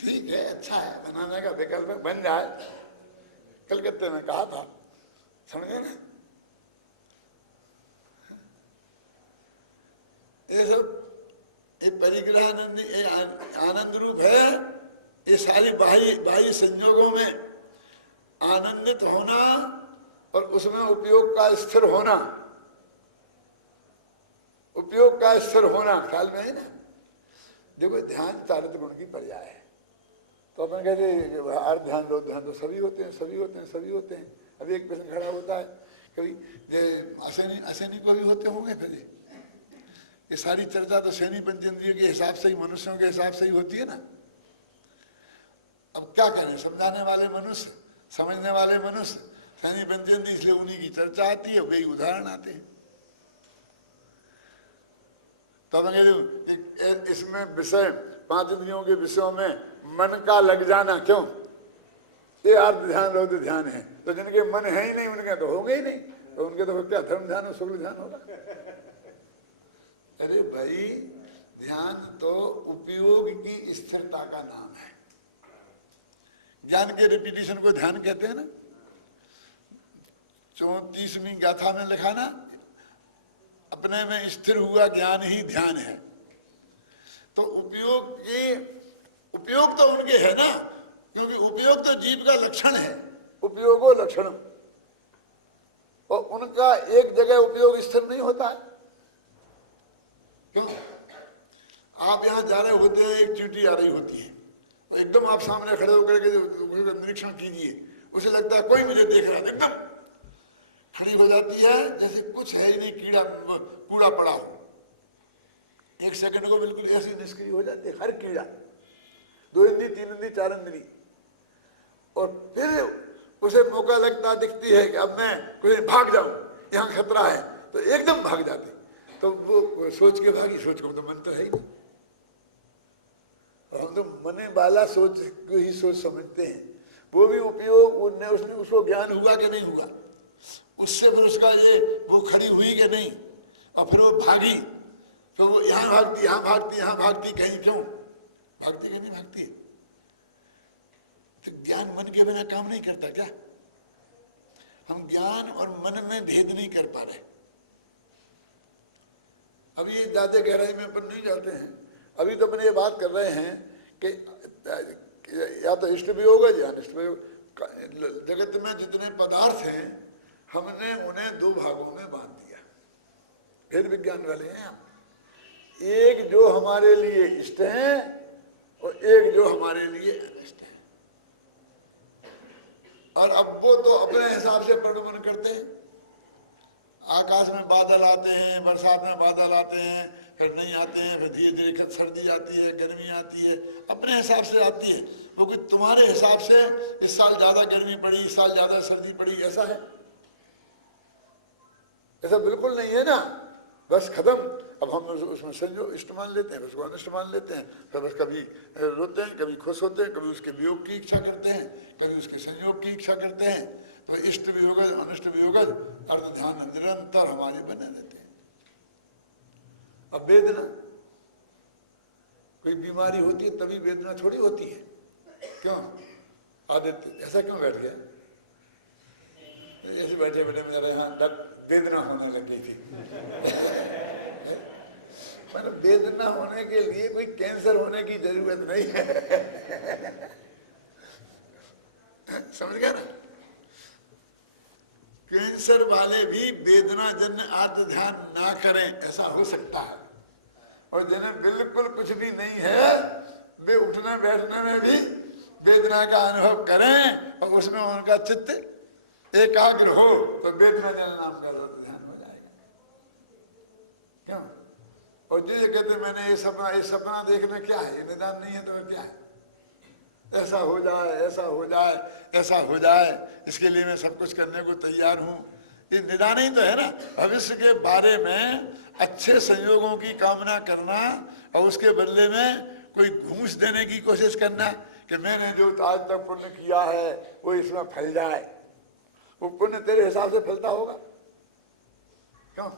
ठीक है, अच्छा है, बनाने का विकल्प बन जाए। कलकत्ते में कहा था, समझे ना? ये सब ये परिग्रह आनंद रूप है। ये सारी बाह्य संयोगों में आनंदित होना और उसमें उपयोग का स्थिर होना, उपयोग का स्थिर होना ख्याल में है ना। देखो ध्यान चारित्र गुण की पर्याय है, तो अपन कहते अर्ध ध्यान, रोध ध्यान तो सभी होते हैं, सभी होते हैं, सभी होते हैं। अभी एक प्रश्न खड़ा होता है, कभी असैनिक को भी होते होंगे। फिर ये सारी चर्चा तो सैनी पंचेंद्रियों के हिसाब से ही, मनुष्यों के हिसाब से ही होती है ना। अब क्या करें, समझाने वाले मनुष्य, समझने वाले मनुष्य, सैनी पंचेंद्रिय, इसलिए उन्हीं की चर्चा आती है, वही उदाहरण आते हैं। तो इसमें विषय 5 इंद्रियों के विषयों में मन का लग जाना, क्यों? ये अर्ध ध्यान रौद्र ध्यान है। तो जिनके मन है ही नहीं उनके तो होंगे ही नहीं, तो उनके तो क्या धर्म ध्यान और शुक्ल ध्यान होगा? अरे भाई, ध्यान तो उपयोग की स्थिरता का नाम है। ज्ञान के रिपीटिशन को ध्यान कहते हैं ना। 34वीं गाथा में लिखा ना, अपने में स्थिर हुआ ज्ञान ही ध्यान है। तो उपयोग तो उनके है ना, क्योंकि उपयोग तो जीव का लक्षण है, उपयोगो लक्षण। और उनका एक जगह उपयोग स्थिर नहीं होता है। क्यों? आप यहां जा रहे होते हैं, एक चींटी आ रही होती है, और एकदम आप सामने खड़े होकर के निरीक्षण कीजिए, उसे लगता है कोई मुझे देख रहा है, एकदम खड़ी हो जाती है जैसे कुछ है ही नहीं, कूड़ा पड़ा हो। 1 सेकंड को बिल्कुल ऐसी निष्क्रिय हो जाती है हर कीड़ा, 2 इंद्री, 3 इंद्री, 4 इंद्री। और फिर उसे मौका लगता दिखती है कि अब मैं कुछ भाग जाऊं, यहाँ खतरा है, तो एकदम भाग जाती। तो वो सोच के भागी, सोच को तो मन तो है ही नहीं। और हम तो मने वाला सोच को ही सोच समझते हैं। वो भी उपयोग, उसने उसको ज्ञान हुआ कि नहीं हुआ, उससे फिर उसका वो खड़ी हुई कि नहीं, और फिर वो भागी, तो वो यहाँ भागती, यहाँ भागती, यहाँ भागती, कहीं क्यों भागती, कहीं नहीं भागती। तो ज्ञान मन के बिना काम नहीं करता क्या? हम ज्ञान और मन में भेद नहीं कर पा रहे। अभी ये ज्यादा गहराई में अपन नहीं जाते हैं। अभी तो अपन ये बात कर रहे हैं कि या तो इष्ट वियोग है या अनिष्ट वियोग। जगत में जितने पदार्थ हैं हमने उन्हें 2 भागों में बांट दिया। भेद विज्ञान वाले हैं हम। एक जो हमारे लिए इष्ट है और एक जो हमारे लिए अनिष्ट है। और अब वो तो अपने हिसाब से प्रगमन करते हैं। आकाश में बादल आते हैं, बरसात में बादल आते हैं, फिर नहीं आते हैं, फिर धीरे धीरे सर्दी आती है, गर्मी आती है, अपने हिसाब से आती है। वो कि तुम्हारे हिसाब से इस साल ज्यादा गर्मी पड़ी, इस साल ज्यादा सर्दी पड़ी, ऐसा है? ऐसा बिल्कुल नहीं है ना। बस खत्म। अब हम उसमें संयोग इष्ट मान लेते हैं, उसको अनिष्ट मान लेते हैं। फिर बस कभी रोते हैं, कभी खुश होते हैं, कभी उसके वियोग की इच्छा करते हैं, कभी उसके संयोग की इच्छा करते हैं। तो इष्ट वियोग अनिष्ट वियोग अर्थ ध्यान निरंतर हमारे बने रहते हैं। अब वेदना कोई बीमारी होती है तभी वेदना थोड़ी होती है। क्यों आदित्य ऐसा क्यों बैठ गया? ऐसे बैठे बैठे मेरा यहाँ वेदना होने लग गई थी। मतलब वेदना होने के लिए कोई कैंसर होने की जरूरत नहीं है। समझ गया ना? कैंसर वाले भी वेदना जन्य आत्म ध्यान ना करें ऐसा हो सकता है, और जिन्हें बिल्कुल कुछ भी नहीं है वे उठने बैठने में भी वेदना का अनुभव करें और उसमें उनका चित्त एकाग्र हो तो वेदना जन्य नाम का ध्यान हो जाएगा। क्यों? और जो ये कहते मैंने ये सपना देखना क्या है, ये निदान नहीं है तो क्या है? ऐसा हो जाए, ऐसा हो जाए, ऐसा हो जाए, इसके लिए मैं सब कुछ करने को तैयार हूँ, ये निदान ही तो है ना। भविष्य के बारे में अच्छे संयोगों की कामना करना और उसके बदले में कोई घूस देने की कोशिश करना कि मैंने जो आज तक पुण्य किया है वो इसमें फैल जाए। वो पुण्य तेरे हिसाब से फैलता होगा? क्यों?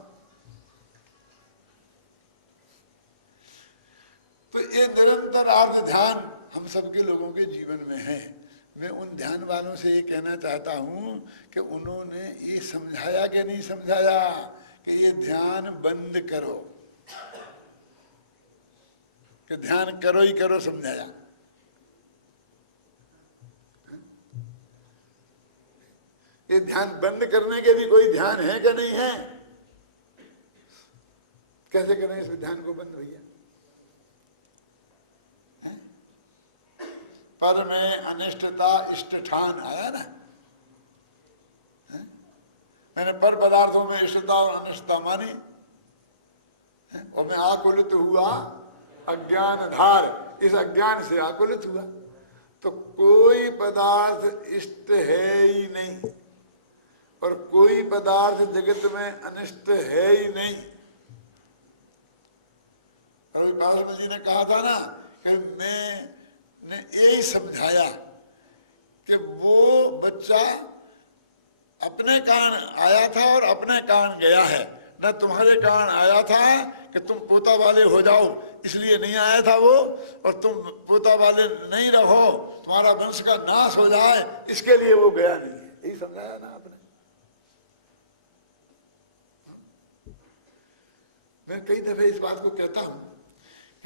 तो ये निरंतर आर्थ ध्यान हम सबके लोगों के जीवन में है। मैं उन ध्यान वालों से ये कहना चाहता हूं कि उन्होंने ये समझाया कि नहीं समझाया कि ये ध्यान बंद करो, कि ध्यान करो ही करो, समझाया? ये ध्यान बंद करने के भी कोई ध्यान है कि नहीं है? कैसे करें इस ध्यान को बंद भैया? पर में अनिष्टता इष्ट ठान आया ना, मैंने पर पदार्थों में इष्टता और अनिष्टता मानी और मैं आकुलित हुआ अज्ञान धार, इस अज्ञान से आकुलित हुआ। तो कोई पदार्थ इष्ट है ही नहीं और कोई पदार्थ जगत में अनिष्ट है ही नहीं। और पार्वती जी ने कहा था ना कि मैंने यही समझाया कि वो बच्चा अपने कारण आया था और अपने कारण गया है, न तुम्हारे कारण आया था कि तुम पोता वाले हो जाओ इसलिए नहीं आया था वो, और तुम पोता वाले नहीं रहो, तुम्हारा वंश का नाश हो जाए इसके लिए वो गया नहीं है। यही समझाया ना आपने। मैं कई दफे इस बात को कहता हूं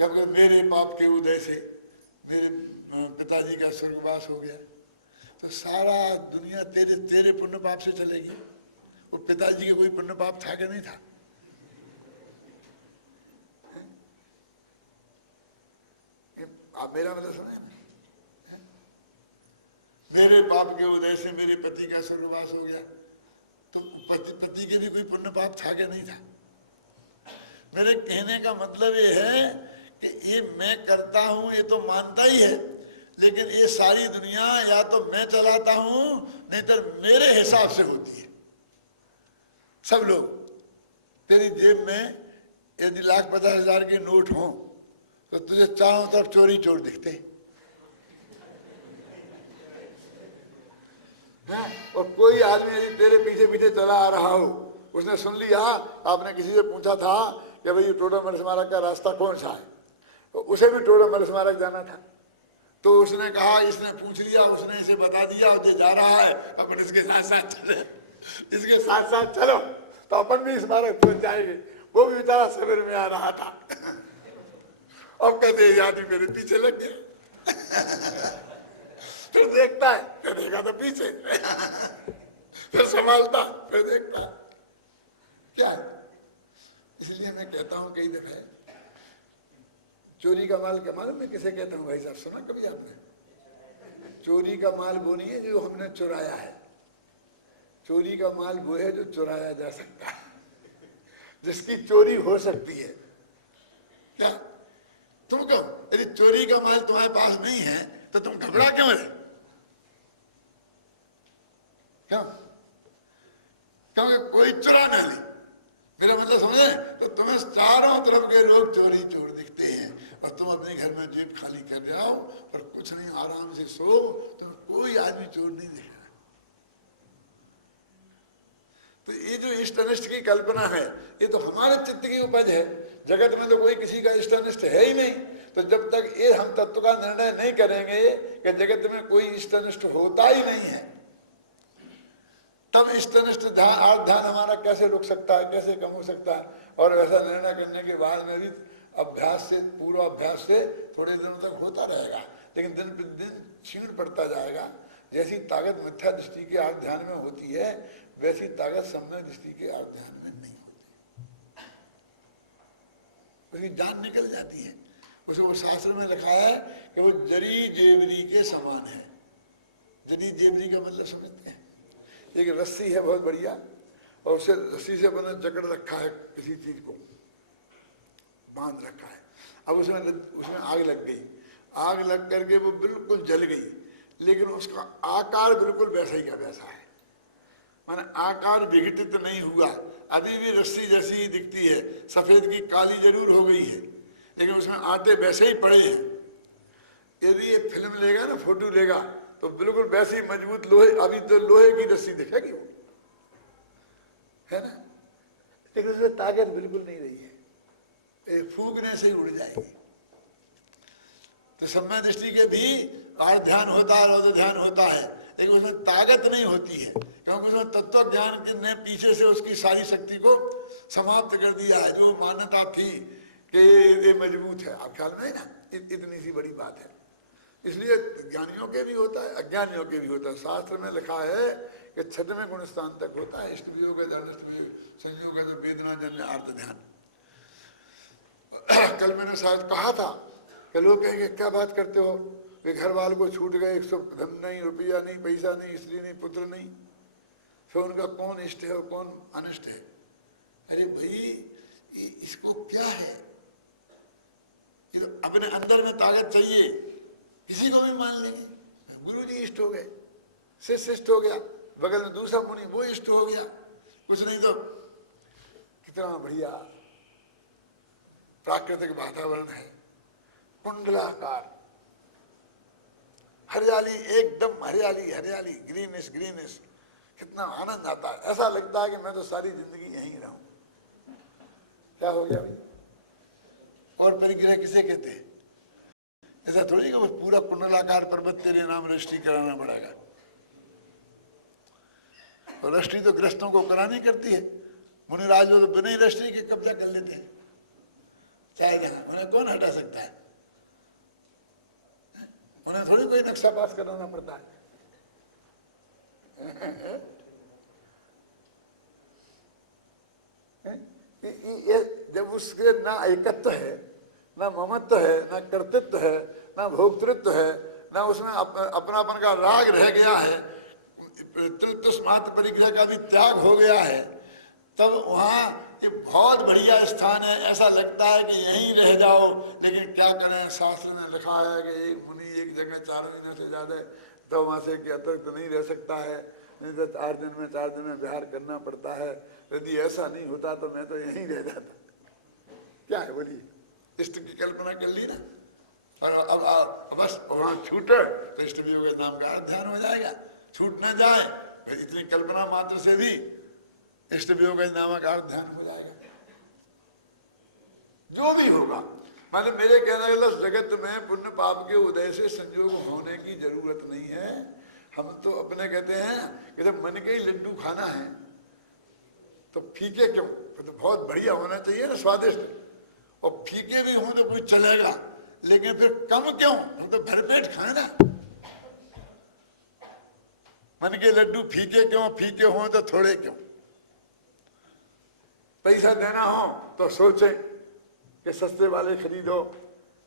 कि अगर मेरे पाप के उदय से मेरे पिताजी का स्वर्गवास हो गया तो सारा दुनिया तेरे पुण्य पाप से चलेगी। वो पिताजी के कोई पुण्य पाप था कि नहीं था? आप मेरा मतलब सुने, मेरे पाप के उदय से मेरे पति का स्वर्गवास हो गया तो पति के भी कोई पुण्य पाप था कि नहीं था? मेरे कहने का मतलब ये है कि ये मैं करता हूं ये तो मानता ही है, लेकिन ये सारी दुनिया या तो मैं चलाता हूं नहीं तो मेरे हिसाब से होती है। सब लोग, तेरी जेब में यदि 1,50,000 के नोट हों तो तुझे चारों तरफ चोरी चोर दिखते हैं, और कोई आदमी यदि तेरे पीछे पीछे चला आ रहा हो, उसने सुन लिया आपने किसी से पूछा था कि भाई टोडरमल स्मारक का रास्ता कौन सा है, तो उसे भी टोडरमल स्मारक जाना था, तो उसने कहा, इसने पूछ लिया, उसने इसे बता दिया, और जा रहा है अपन इसके साथ साथ चले, इसके साथ साथ चलो तो अपन भी स्मारक पहुंच जाएंगे। वो भी बेचारा सवेर में आ रहा था अब कहते याद मेरे पीछे लग गया फिर देखता है, फिर देखा तो पीछे फिर संभालता, फिर देखता क्या है। इसलिए मैं कहता हूं कई दफे चोरी का माल क्या मालूम मैं किसे कहता हूं भाई साहब? सुना कभी आपने? चोरी का माल वो नहीं है जो हमने चुराया है, चोरी का माल वो है जो चुराया जा सकता है, जिसकी चोरी हो सकती है। क्या तुम कहो यदि चोरी का माल तुम्हारे पास नहीं है तो तुम घबरा क्यों है? क्यों? क्योंकि कोई चुरा ना ले। मेरा मतलब समझे? तो तुम्हें चारों तरफ के लोग चोरी चोर दिखते हैं और तुम अपने घर में जेब खाली कर जाओ और कुछ नहीं, आराम से सो, तो कोई आदमी चोर नहीं दिख रहा। तो ये जो इष्ट अनिष्ट की कल्पना है ये तो हमारे चित्त की उपज है। जगत में तो कोई किसी का इष्ट अनिष्ट है ही नहीं, तो जब तक ये हम तत्व का निर्णय नहीं करेंगे कि जगत में कोई इष्टनिष्ठ होता ही नहीं है, तब इष्टनिष्ठ ध्यान आर्थ ध्यान हमारा कैसे रुक सकता है, कैसे कम हो सकता है। और ऐसा निर्णय करने के बाद में भी अभ्यास से, पूर्व अभ्यास से थोड़े दिनों तक होता रहेगा, लेकिन दिन प्रतिदिन क्षीण पड़ता जाएगा। जैसी ताकत मिथ्या दृष्टि के आर्थ ध्यान में होती है, वैसी ताकत सम्यक दृष्टि के आर्थ ध्यान में नहीं होती, उसकी जान निकल जाती है। उसको शास्त्र में लिखा है कि वो जरी जेवरी के समान है। जरी जेवरी का मतलब समझते हैं? एक रस्सी है बहुत बढ़िया, और उसे रस्सी से बना जकड़ रखा है, किसी चीज को बांध रखा है। अब उसमें आग लग गई, आग लग करके वो बिल्कुल जल गई, लेकिन उसका आकार बिल्कुल वैसा ही का वैसा है, माने आकार विघटित नहीं हुआ, अभी भी रस्सी जैसी ही दिखती है। सफेद की काली जरूर हो गई है, लेकिन उसमें आटे वैसे ही पड़े हैं। यदि ये फिल्म लेगा ना, फोटो लेगा, तो बिल्कुल वैसे ही मजबूत लोहे, अभी तो लोहे की रस्सी दिखेगी वो, है ना, लेकिन उसमें ताकत बिल्कुल नहीं रही है, फूंकने से ही उड़ जाएगी। तो सम्यक दृष्टि के भी आर्थ ध्यान होता है, रौद्र ध्यान होता है, लेकिन उसमें ताकत नहीं होती है, क्योंकि उसमें तत्व ज्ञान ने पीछे से उसकी सारी शक्ति को समाप्त कर दिया है। जो मान्यता थी कि ये मजबूत है, आप ख्याल में है ना, इतनी सी बड़ी बात है। इसलिए ज्ञानियों के भी होता है, अज्ञानियों के भी होता है। शास्त्र में लिखा है कि 6वें गुण स्थान तक होता है इष्ट वियोग, संयोग, वेदना जन्य आर्थ ध्यान। कल मैंने शायद कहा था कि लोग कहेंगे क्या बात करते हो, वे घर वाले को छूट गए, 100 धन नहीं, रुपया नहीं, पैसा नहीं, स्त्री नहीं, पुत्र नहीं, फिर उनका कौन इष्ट है और कौन अनिष्ट है। अरे भाई इसको क्या है, अपने अंदर में ताकत चाहिए, किसी को भी मान लेंगे। गुरु जी इष्ट हो गए, शिष्य इष्ट हो गया, बगल में दूसरा मुनि वो इष्ट हो गया, कुछ नहीं तो कितना बढ़िया प्राकृतिक वातावरण है, कुंडलाकार, हरियाली, एकदम हरियाली हरियाली, ग्रीनिश ग्रीनिश, कितना आनंद आता है। ऐसा लगता है कि मैं तो सारी जिंदगी यहीं रहूं। क्या हो गया भाई? और परिग्रह किसे कहते हैं? ऐसा थोड़ी कि पूरा कुंडलाकार पर्वत तेरे नाम रजिस्ट्री कराना पड़ेगा। और रजिस्ट्री तो ग्रस्तों को करानी करती है, मुनिराज तो बिना ही रजिस्ट्री के कब्जा कर लेते हैं, चाहे जहां, उन्हें कौन हटा सकता है? उन्हें थोड़ी कोई नक्शा पास कराना पड़ता है। ये जब उसके ना एकत्व है, ना ममत्व है, ना कर्तृत्व है, ना भोक्तृत्व है, ना उसमें अपनापन का राग रह गया है, तृत्वस्मात् परिग्रह का भी त्याग हो गया है, तब वहाँ एक बहुत बढ़िया स्थान है। ऐसा लगता है कि यहीं रह जाओ, लेकिन क्या करें, शास्त्र में लिखा है कि एक मुनि एक जगह 4 महीने से ज्यादा तो वहाँ से के अतिरिक्त नहीं रह सकता है, नहीं तो 4 दिन में विहार करना पड़ता है। यदि ऐसा नहीं होता तो मैं तो यहीं रह जाता। क्या है बोलिए, इष्ट की कल्पना कर ली ना, और अब बस वहाँ छूटे तो इष्ट वियोग नाम का ध्यान हो जाएगा। छूट ना जाए, इतनी कल्पना मात्र से भी इष्ट वियोग नामक अर्थ ध्यान हो जाएगा। जो भी होगा, माने मेरे कहने वाला जगत में पुण्य पाप के उदय से संयोग होने की जरूरत नहीं है। हम तो अपने कहते हैं कि जब मन के ही लड्डू खाना है तो फीके क्यों, तो बहुत बढ़िया होना चाहिए ना, स्वादिष्ट, और फीके भी हों तो कुछ चलेगा, लेकिन फिर कम क्यों, हम तो भरपेट खाए ना। मन के लड्डू फीके क्यों, फीके हों तो थोड़े क्यों। पैसा देना हो तो सोचें कि सस्ते वाले खरीदो,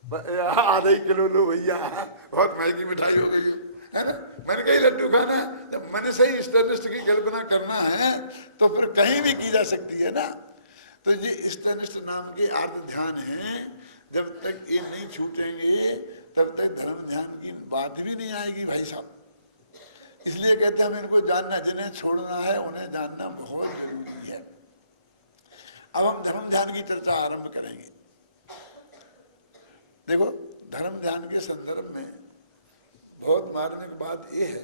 आधा ही किलो लो भैया, बहुत महंगी मिठाई हो गई है ना। मन के ही लड्डू खाना, जब मन से ही इष्टनिष्ट की कल्पना करना है तो फिर कहीं भी की जा सकती है ना। तो ये इष्टनिष्ट नाम के आर्थ ध्यान है, जब तक ये नहीं छूटेंगे तब तक धर्म ध्यान की बात भी नहीं आएगी भाई साहब। इसलिए कहते हैं हम इनको जानना, जिन्हें छोड़ना है उन्हें जानना बहुत जरूरी है। अब हम धर्म ध्यान की चर्चा आरंभ करेंगे। देखो, धर्म ध्यान के संदर्भ में बहुत मार्मिक बात यह है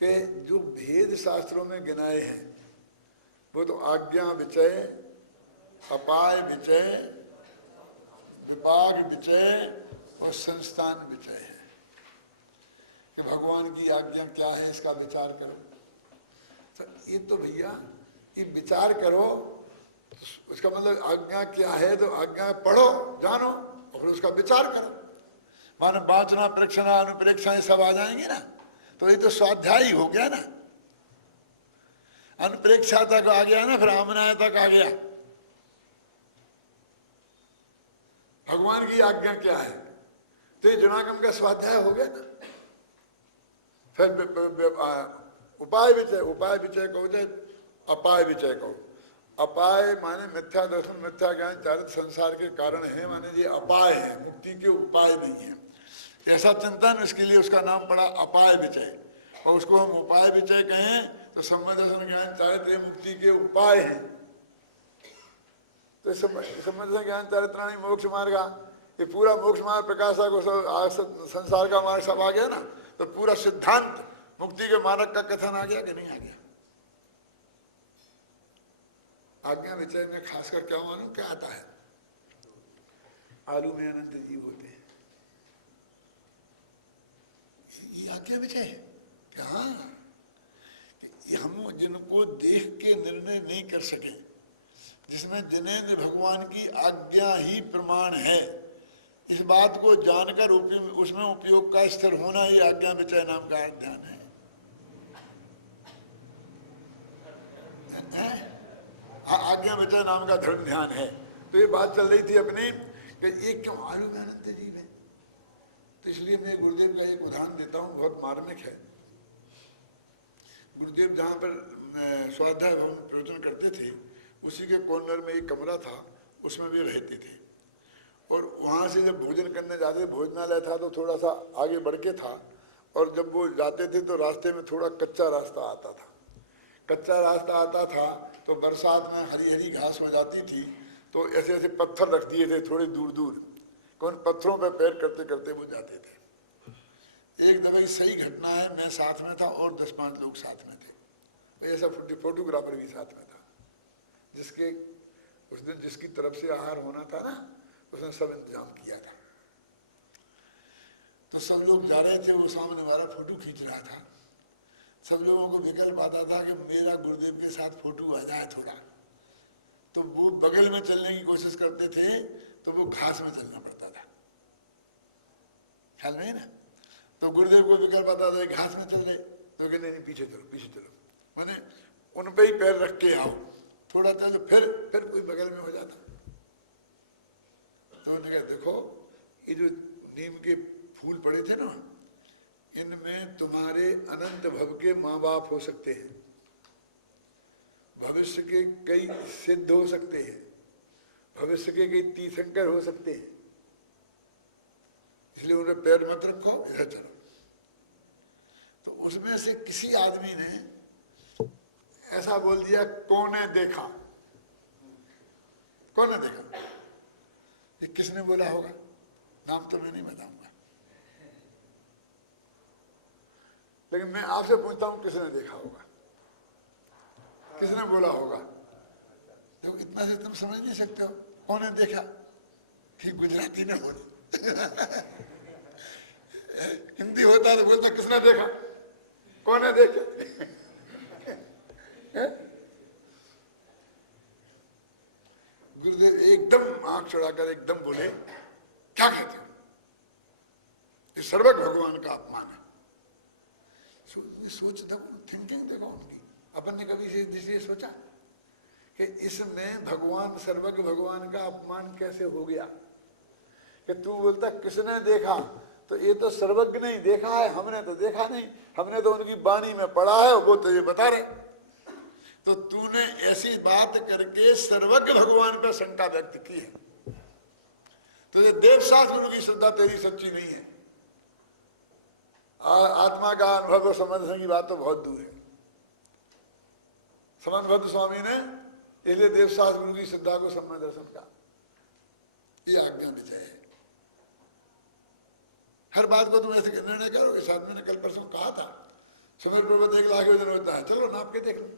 कि जो भेद शास्त्रों में गिनाए हैं वो तो आज्ञा विचय, अपाय विचय, विभाग विचय और संस्थान विचय है कि भगवान की आज्ञा क्या है इसका विचार करो। तो ये तो भैया ये विचार करो, उसका मतलब आज्ञा क्या है तो आज्ञा पढ़ो जानो और फिर उसका विचार करो। मानो वाचना प्रेक्षणा अनुप्रेक्षा ये सब आ जाएंगे ना, तो ये तो स्वाध्याय ही हो गया ना। अनुप्रेक्षा तक आ गया ना, फिर आमनाय तक आ गया। भगवान की आज्ञा क्या है तो ये जनागम का स्वाध्याय हो गया ना। फिर उपाय विचय, उपाय विचय कहो चाहे अपाय विचय कहो। अपाय माने मिथ्या दर्शन मिथ्या ज्ञान चारित संसार के कारण है, माने ये अपाय है, मुक्ति के उपाय नहीं है ऐसा चिंतन, इसके लिए उसका नाम पड़ा अपाय विचय। और उसको हम उपाय विचय कहें तो संबंध दर्शन ज्ञान चारित्र मुक्ति के उपाय हैं। तो संबंध ज्ञान चारित्राणी मोक्ष मार्ग, ये पूरा मोक्ष मार्ग प्रकाशा को संसार का मार्ग सब आ गया ना। तो पूरा सिद्धांत मुक्ति के मार्ग का कथन आ गया कि नहीं आ गया। आज्ञा विचय में खासकर क्या मालूम क्या आता है, आलू में अनंत जीव होते हैं, ये आज्ञा विचय है क्या। हम जिनको देख के निर्णय नहीं कर सके, जिसमें जिनेंद्र भगवान की आज्ञा ही प्रमाण है, इस बात को जानकर उसमें उपयोग का स्थिर होना ही आज्ञा विचय नाम का ध्यान है। आज्ञा विचय नाम का धर्म ध्यान है। तो ये बात चल रही थी अपनी कि ये क्यों आलू में अनंत जीव है। तो इसलिए मैं गुरुदेव का एक उदाहरण देता हूँ, बहुत मार्मिक है। गुरुदेव जहाँ पर स्वाध्याय भवन प्रवचन करते थे उसी के कॉर्नर में एक कमरा था, उसमें भी रहते थे। और वहाँ से जब भोजन करने जाते, भोजनालय था तो थोड़ा सा आगे बढ़ के था, और जब वो जाते थे तो रास्ते में थोड़ा कच्चा रास्ता आता था। कच्चा रास्ता आता था तो बरसात में हरी हरी घास हो जाती थी, तो ऐसे ऐसे पत्थर रख दिए थे थोड़ी दूर दूर, कौन पत्थरों पे पैर करते करते वो जाते थे। एक दफा की सही घटना है, मैं साथ में था और 10-5 लोग साथ में थे। ऐसा फोटोग्राफर भी साथ में था, जिसके उस दिन जिसकी तरफ से आहार होना था ना, उसने सब इंतजाम किया था। तो सब लोग जा रहे थे, वो सामने वाला फोटो खींच रहा था। सब लोगों को विकल्प आता था कि मेरा गुरुदेव के साथ फोटो आ जाए थोड़ा, तो वो बगल में चलने की कोशिश करते थे, तो वो घास में चलना पड़ता था, ख्याल में ना। तो गुरुदेव को विकल्प आता था घास में चल रहे, तो कहते नहीं पीछे चलो पीछे चलो, मैंने उन पे ही पैर रख के आओ, थोड़ा चलो, फिर कोई बगल में हो जाता। तो उन्होंने कहा देखो ये जो नीम के फूल पड़े थे ना, इनमें तुम्हारे अनंत भव के माँ बाप हो सकते हैं, भविष्य के कई सिद्ध हो सकते हैं, भविष्य के कई तीर्थंकर हो सकते हैं, इसलिए उन्हें पैर मत रखो, इधर चलो। तो उसमें से किसी आदमी ने ऐसा बोल दिया, कौन ने देखा, कौन ने देखा। ये किसने बोला होगा, नाम तो मैं नहीं बताऊंगा, लेकिन मैं आपसे पूछता हूं किसने देखा होगा, किसने बोला होगा। तो इतना से तुम समझ नहीं सकते हो कौन ने देखा, कि गुजराती ने बोले हिंदी होता तो बोलता किसने देखा, कौन ने देखा। गुरुदेव एकदम आंख चढ़ाकर एकदम बोले, क्या कहते हो, ये सर्वज्ञ भगवान का अपमान है। सोच थिंकिंग देखो उनकी, अपन ने कभी इसलिए सोचा कि इसमें भगवान सर्वज्ञ भगवान का अपमान कैसे हो गया। कि तू बोलता किसने देखा, तो ये तो सर्वज्ञ नहीं देखा है, हमने तो देखा नहीं, हमने तो उनकी वाणी में पढ़ा है, वो तो ये बता रहे। तो तूने ऐसी बात करके सर्वज्ञ भगवान पर शंका व्यक्त की है, तो ये देव शास्त्र की श्रद्धा तेरी सच्ची नहीं है। आत्मा का अनुभव और समझने की बात तो बहुत दूर है। समन्वत स्वामी ने इसलिए देवशास्त्र गुरु की श्रद्धा को सम्मान दर्शन का ये आज्ञा विजय है। हर बात को तुम ऐसे निर्णय करो। इस आदमी ने कल परसों कहा था सुमेर पर्वत 1 लाख योजन होता है, चलो नाप के देख लो,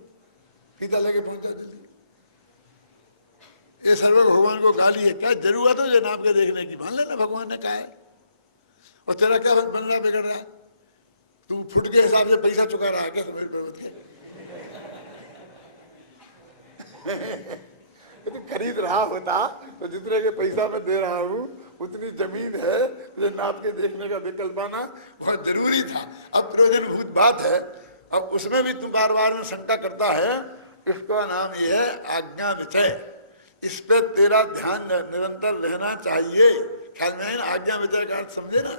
फीता लेके पहुंच जाओ जल्दी। ये सर्व भगवान को गाली है, क्या जरूरत है ये नाप के देखने की, मान लेना भगवान ने कहा है। और तेरा क्या बन रहा बिगड़ रहा है, तू फुट के हिसाब से पैसा चुका रहा है क्या समझ पर्वत के? तो खरीद रहा होता तो जितने के पैसा मैं दे रहा हूँ उतनी जमीन है, तुझे नाप के देखने का विकल्प आना बहुत जरूरी था। अब प्रयोजनभूत बात है, अब उसमें भी तू बार बार में शंका करता है, इसका नाम ये है आज्ञा विचय। इस पे तेरा ध्यान निरंतर रहना चाहिए। ख्याल में है ना? आज्ञा विचय का अर्थ समझे ना?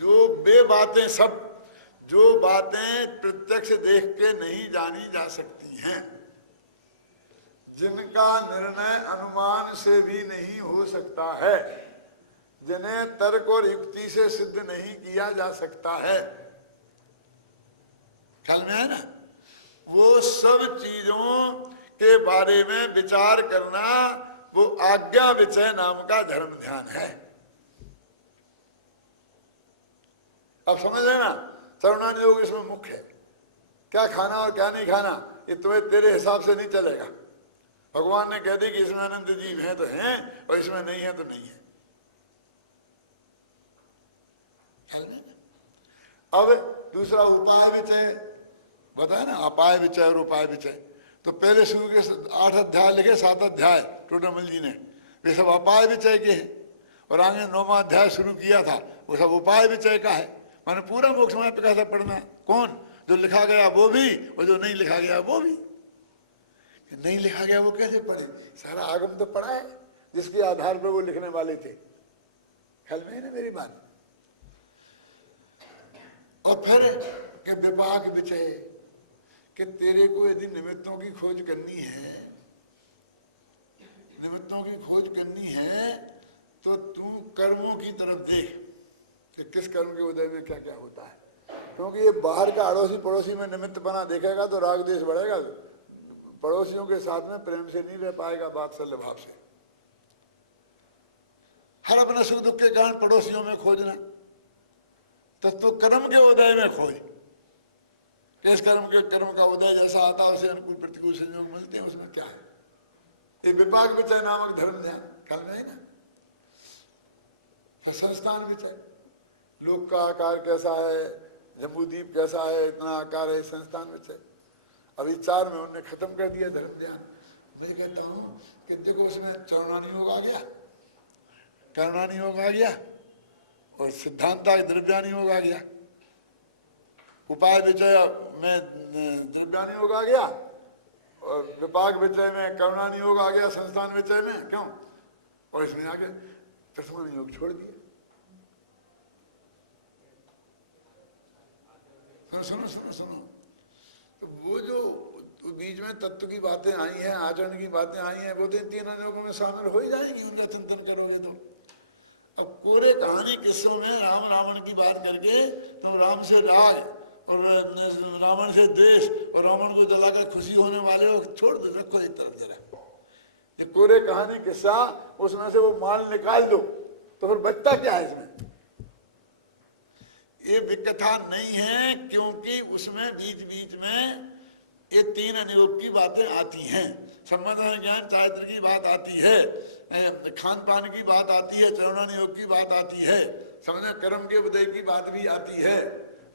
जो वे बातें, सब जो बातें प्रत्यक्ष देख के नहीं जानी जा सकती हैं, जिनका निर्णय अनुमान से भी नहीं हो सकता है, जिन्हें तर्क और युक्ति से सिद्ध नहीं किया जा सकता है, ख्याल में है ना? वो सब चीजों के बारे में विचार करना, वो आज्ञा विचय नाम का धर्म ध्यान है। अब समझ लेना, चरणान योग इसमें मुख्य है। क्या खाना और क्या नहीं खाना ये तुम्हें तेरे हिसाब से नहीं चलेगा। भगवान ने कह दी कि इसमें अनंत जीव हैं तो हैं और इसमें नहीं है तो नहीं है। अब दूसरा उपाय विचय बताया ना, अपाय विचय और उपाय विचय। तो पहले शुरू के 8 अध्याय लिखे, 7 अध्याय टोटामल जी ने, वे सब अपाय विचय के हैं। और आगे 9वां अध्याय शुरू किया था, वो सब उपाय विचय का है। माने पूरा मोक्ष में कैसा पढ़ना, कौन जो लिखा गया वो भी और जो नहीं लिखा गया वो भी। नहीं लिखा गया वो कैसे पढ़े? सारा आगम तो पढ़ा है जिसके आधार पर वो लिखने वाले थे। ख्याल में है ना मेरी बात? और फिर के विपाक विचय कि तेरे को यदि निमित्तों की खोज करनी है, निमित्तों की खोज करनी है तो तू कर्मों की तरफ देख कि किस कर्म के उदय में क्या क्या होता है। क्योंकि ये बाहर का अड़ोसी पड़ोसी में निमित्त बना देखेगा तो राग देश बढ़ेगा, पड़ोसियों के साथ में प्रेम से नहीं रह पाएगा, वात्सल्य भाव से। हर अपने सुख दुख के कारण पड़ोसियों में खोजना, तो कर्म के उदय में खोज। किस कर्म का उदय जैसा आता है उसे अनुकूल प्रतिकूल संयोग मिलते हैं, उसमें क्या है? ये विपाक विचय नामक धर्म ध्यान ख्याल में है ना? संस्थान विचय, लोक का आकार कैसा है, जम्बूद्वीप कैसा है, इतना आकार है, संस्थान विचय। अभी 4 में उन्होंने खत्म कर दिया धर्म ध्यान। मैं कहता हूँ कि देखो उसमें चरणानी योग आ गया, करुणानी योग आ गया और सिद्धांता द्रव्यानी योग आ गया। उपाय विचय में द्रव्यानी योग आ गया और विपाक विचय में करुणानी योग आ गया, संस्थान विचय में क्यों, और इसमें आगे तत्वानी योग छोड़ दिया। सुनो सुनो सुनो, तो वो जो बीच में तत्व की बातें आई हैं, आचरण की बातें आई हैं, वो तो इन 3 अनयोगों में शामिल हो ही जाएंगी उनका चिंतन करोगे तो। अब पूरे कहानी किस्सों में राम रावण की बात करके तो राम से राग और रावण से द्वेष और रावण को जलाकर खुशी होने वाले हो छोड़ दो, रखो एक तरफ जरा। ये पूरे कहानी किस्सा उसमें से वो माल निकाल दो तो फिर बचता क्या है इसमें? ये विकथा नहीं है, क्योंकि उसमें बीच बीच में ये 3 अनियोग की बातें आती हैं। संबंध ज्ञान चारित्र की बात आती है, खान पान की बात आती है, चरणान योग की बात आती है, समझे कर्म के उदय की बात भी आती है,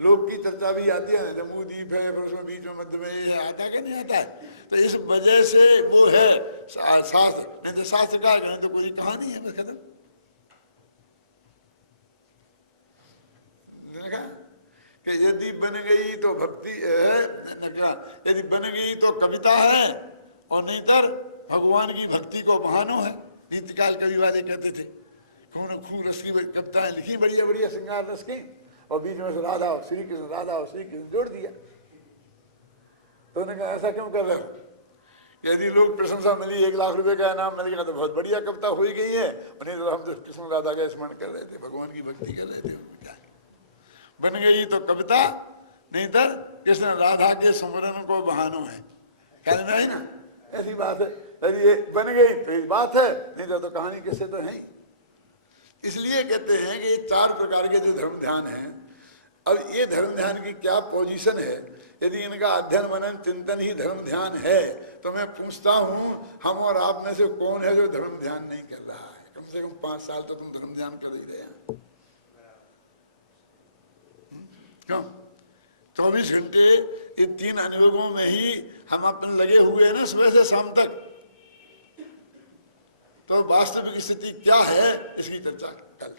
लोक की चर्चा भी आती है। जम्बूद्वीप है, फिर उसमें बीच में मध्य में ये आता कि नहीं आता है? तो इस वजह से वो है शास्त्र, नहीं तो शास्त्र का तो कोई कहानी है बस खत्म। कि यदि बन गई तो भक्ति है, यदि बन गई तो कविता है और नहीं तर भगवान की भक्ति को बहानो है। नीतिकाल कवि वाले कहते थे खून खून रस की कविताएं लिखी बढ़िया बढ़िया श्रृंगार रस की, और बीच में से राधा और श्री कृष्ण, राधा और श्री कृष्ण जोड़ दिया। तो उन्होंने कहा ऐसा क्यों कर रहे हो? यदि लोग प्रशंसा मिली, 1 लाख रुपए का इनाम मिल गया तो बहुत बढ़िया कविता हो गई है, और नहीं तो हम तो कृष्ण राधा का स्मरण कर रहे थे, भगवान की भक्ति कर रहे थे। बन गई तो कविता, नहीं तो कृष्ण राधा के स्मरण को बहानो है। ख्याल में आई ना? ऐसी बात है, यदि ये बन गई तो ये बात है, नहीं तो कहानी किससे तो है ही। इसलिए कहते हैं कि 4 प्रकार के जो धर्म ध्यान है। अब ये धर्म ध्यान की क्या पोजीशन है, यदि इनका अध्ययन मनन चिंतन ही धर्म ध्यान है तो मैं पूछता हूँ, हम और आप में से कौन है जो धर्म ध्यान नहीं कर रहा है? कम से कम 5 साल तो तुम धर्म ध्यान कर ही रहे हैं। क्यों? 24 घंटे ये 3 अनुभवों में ही हम अपन लगे हुए हैं ना, सुबह से शाम तक। तो वास्तविक स्थिति क्या है इसकी चर्चा कल।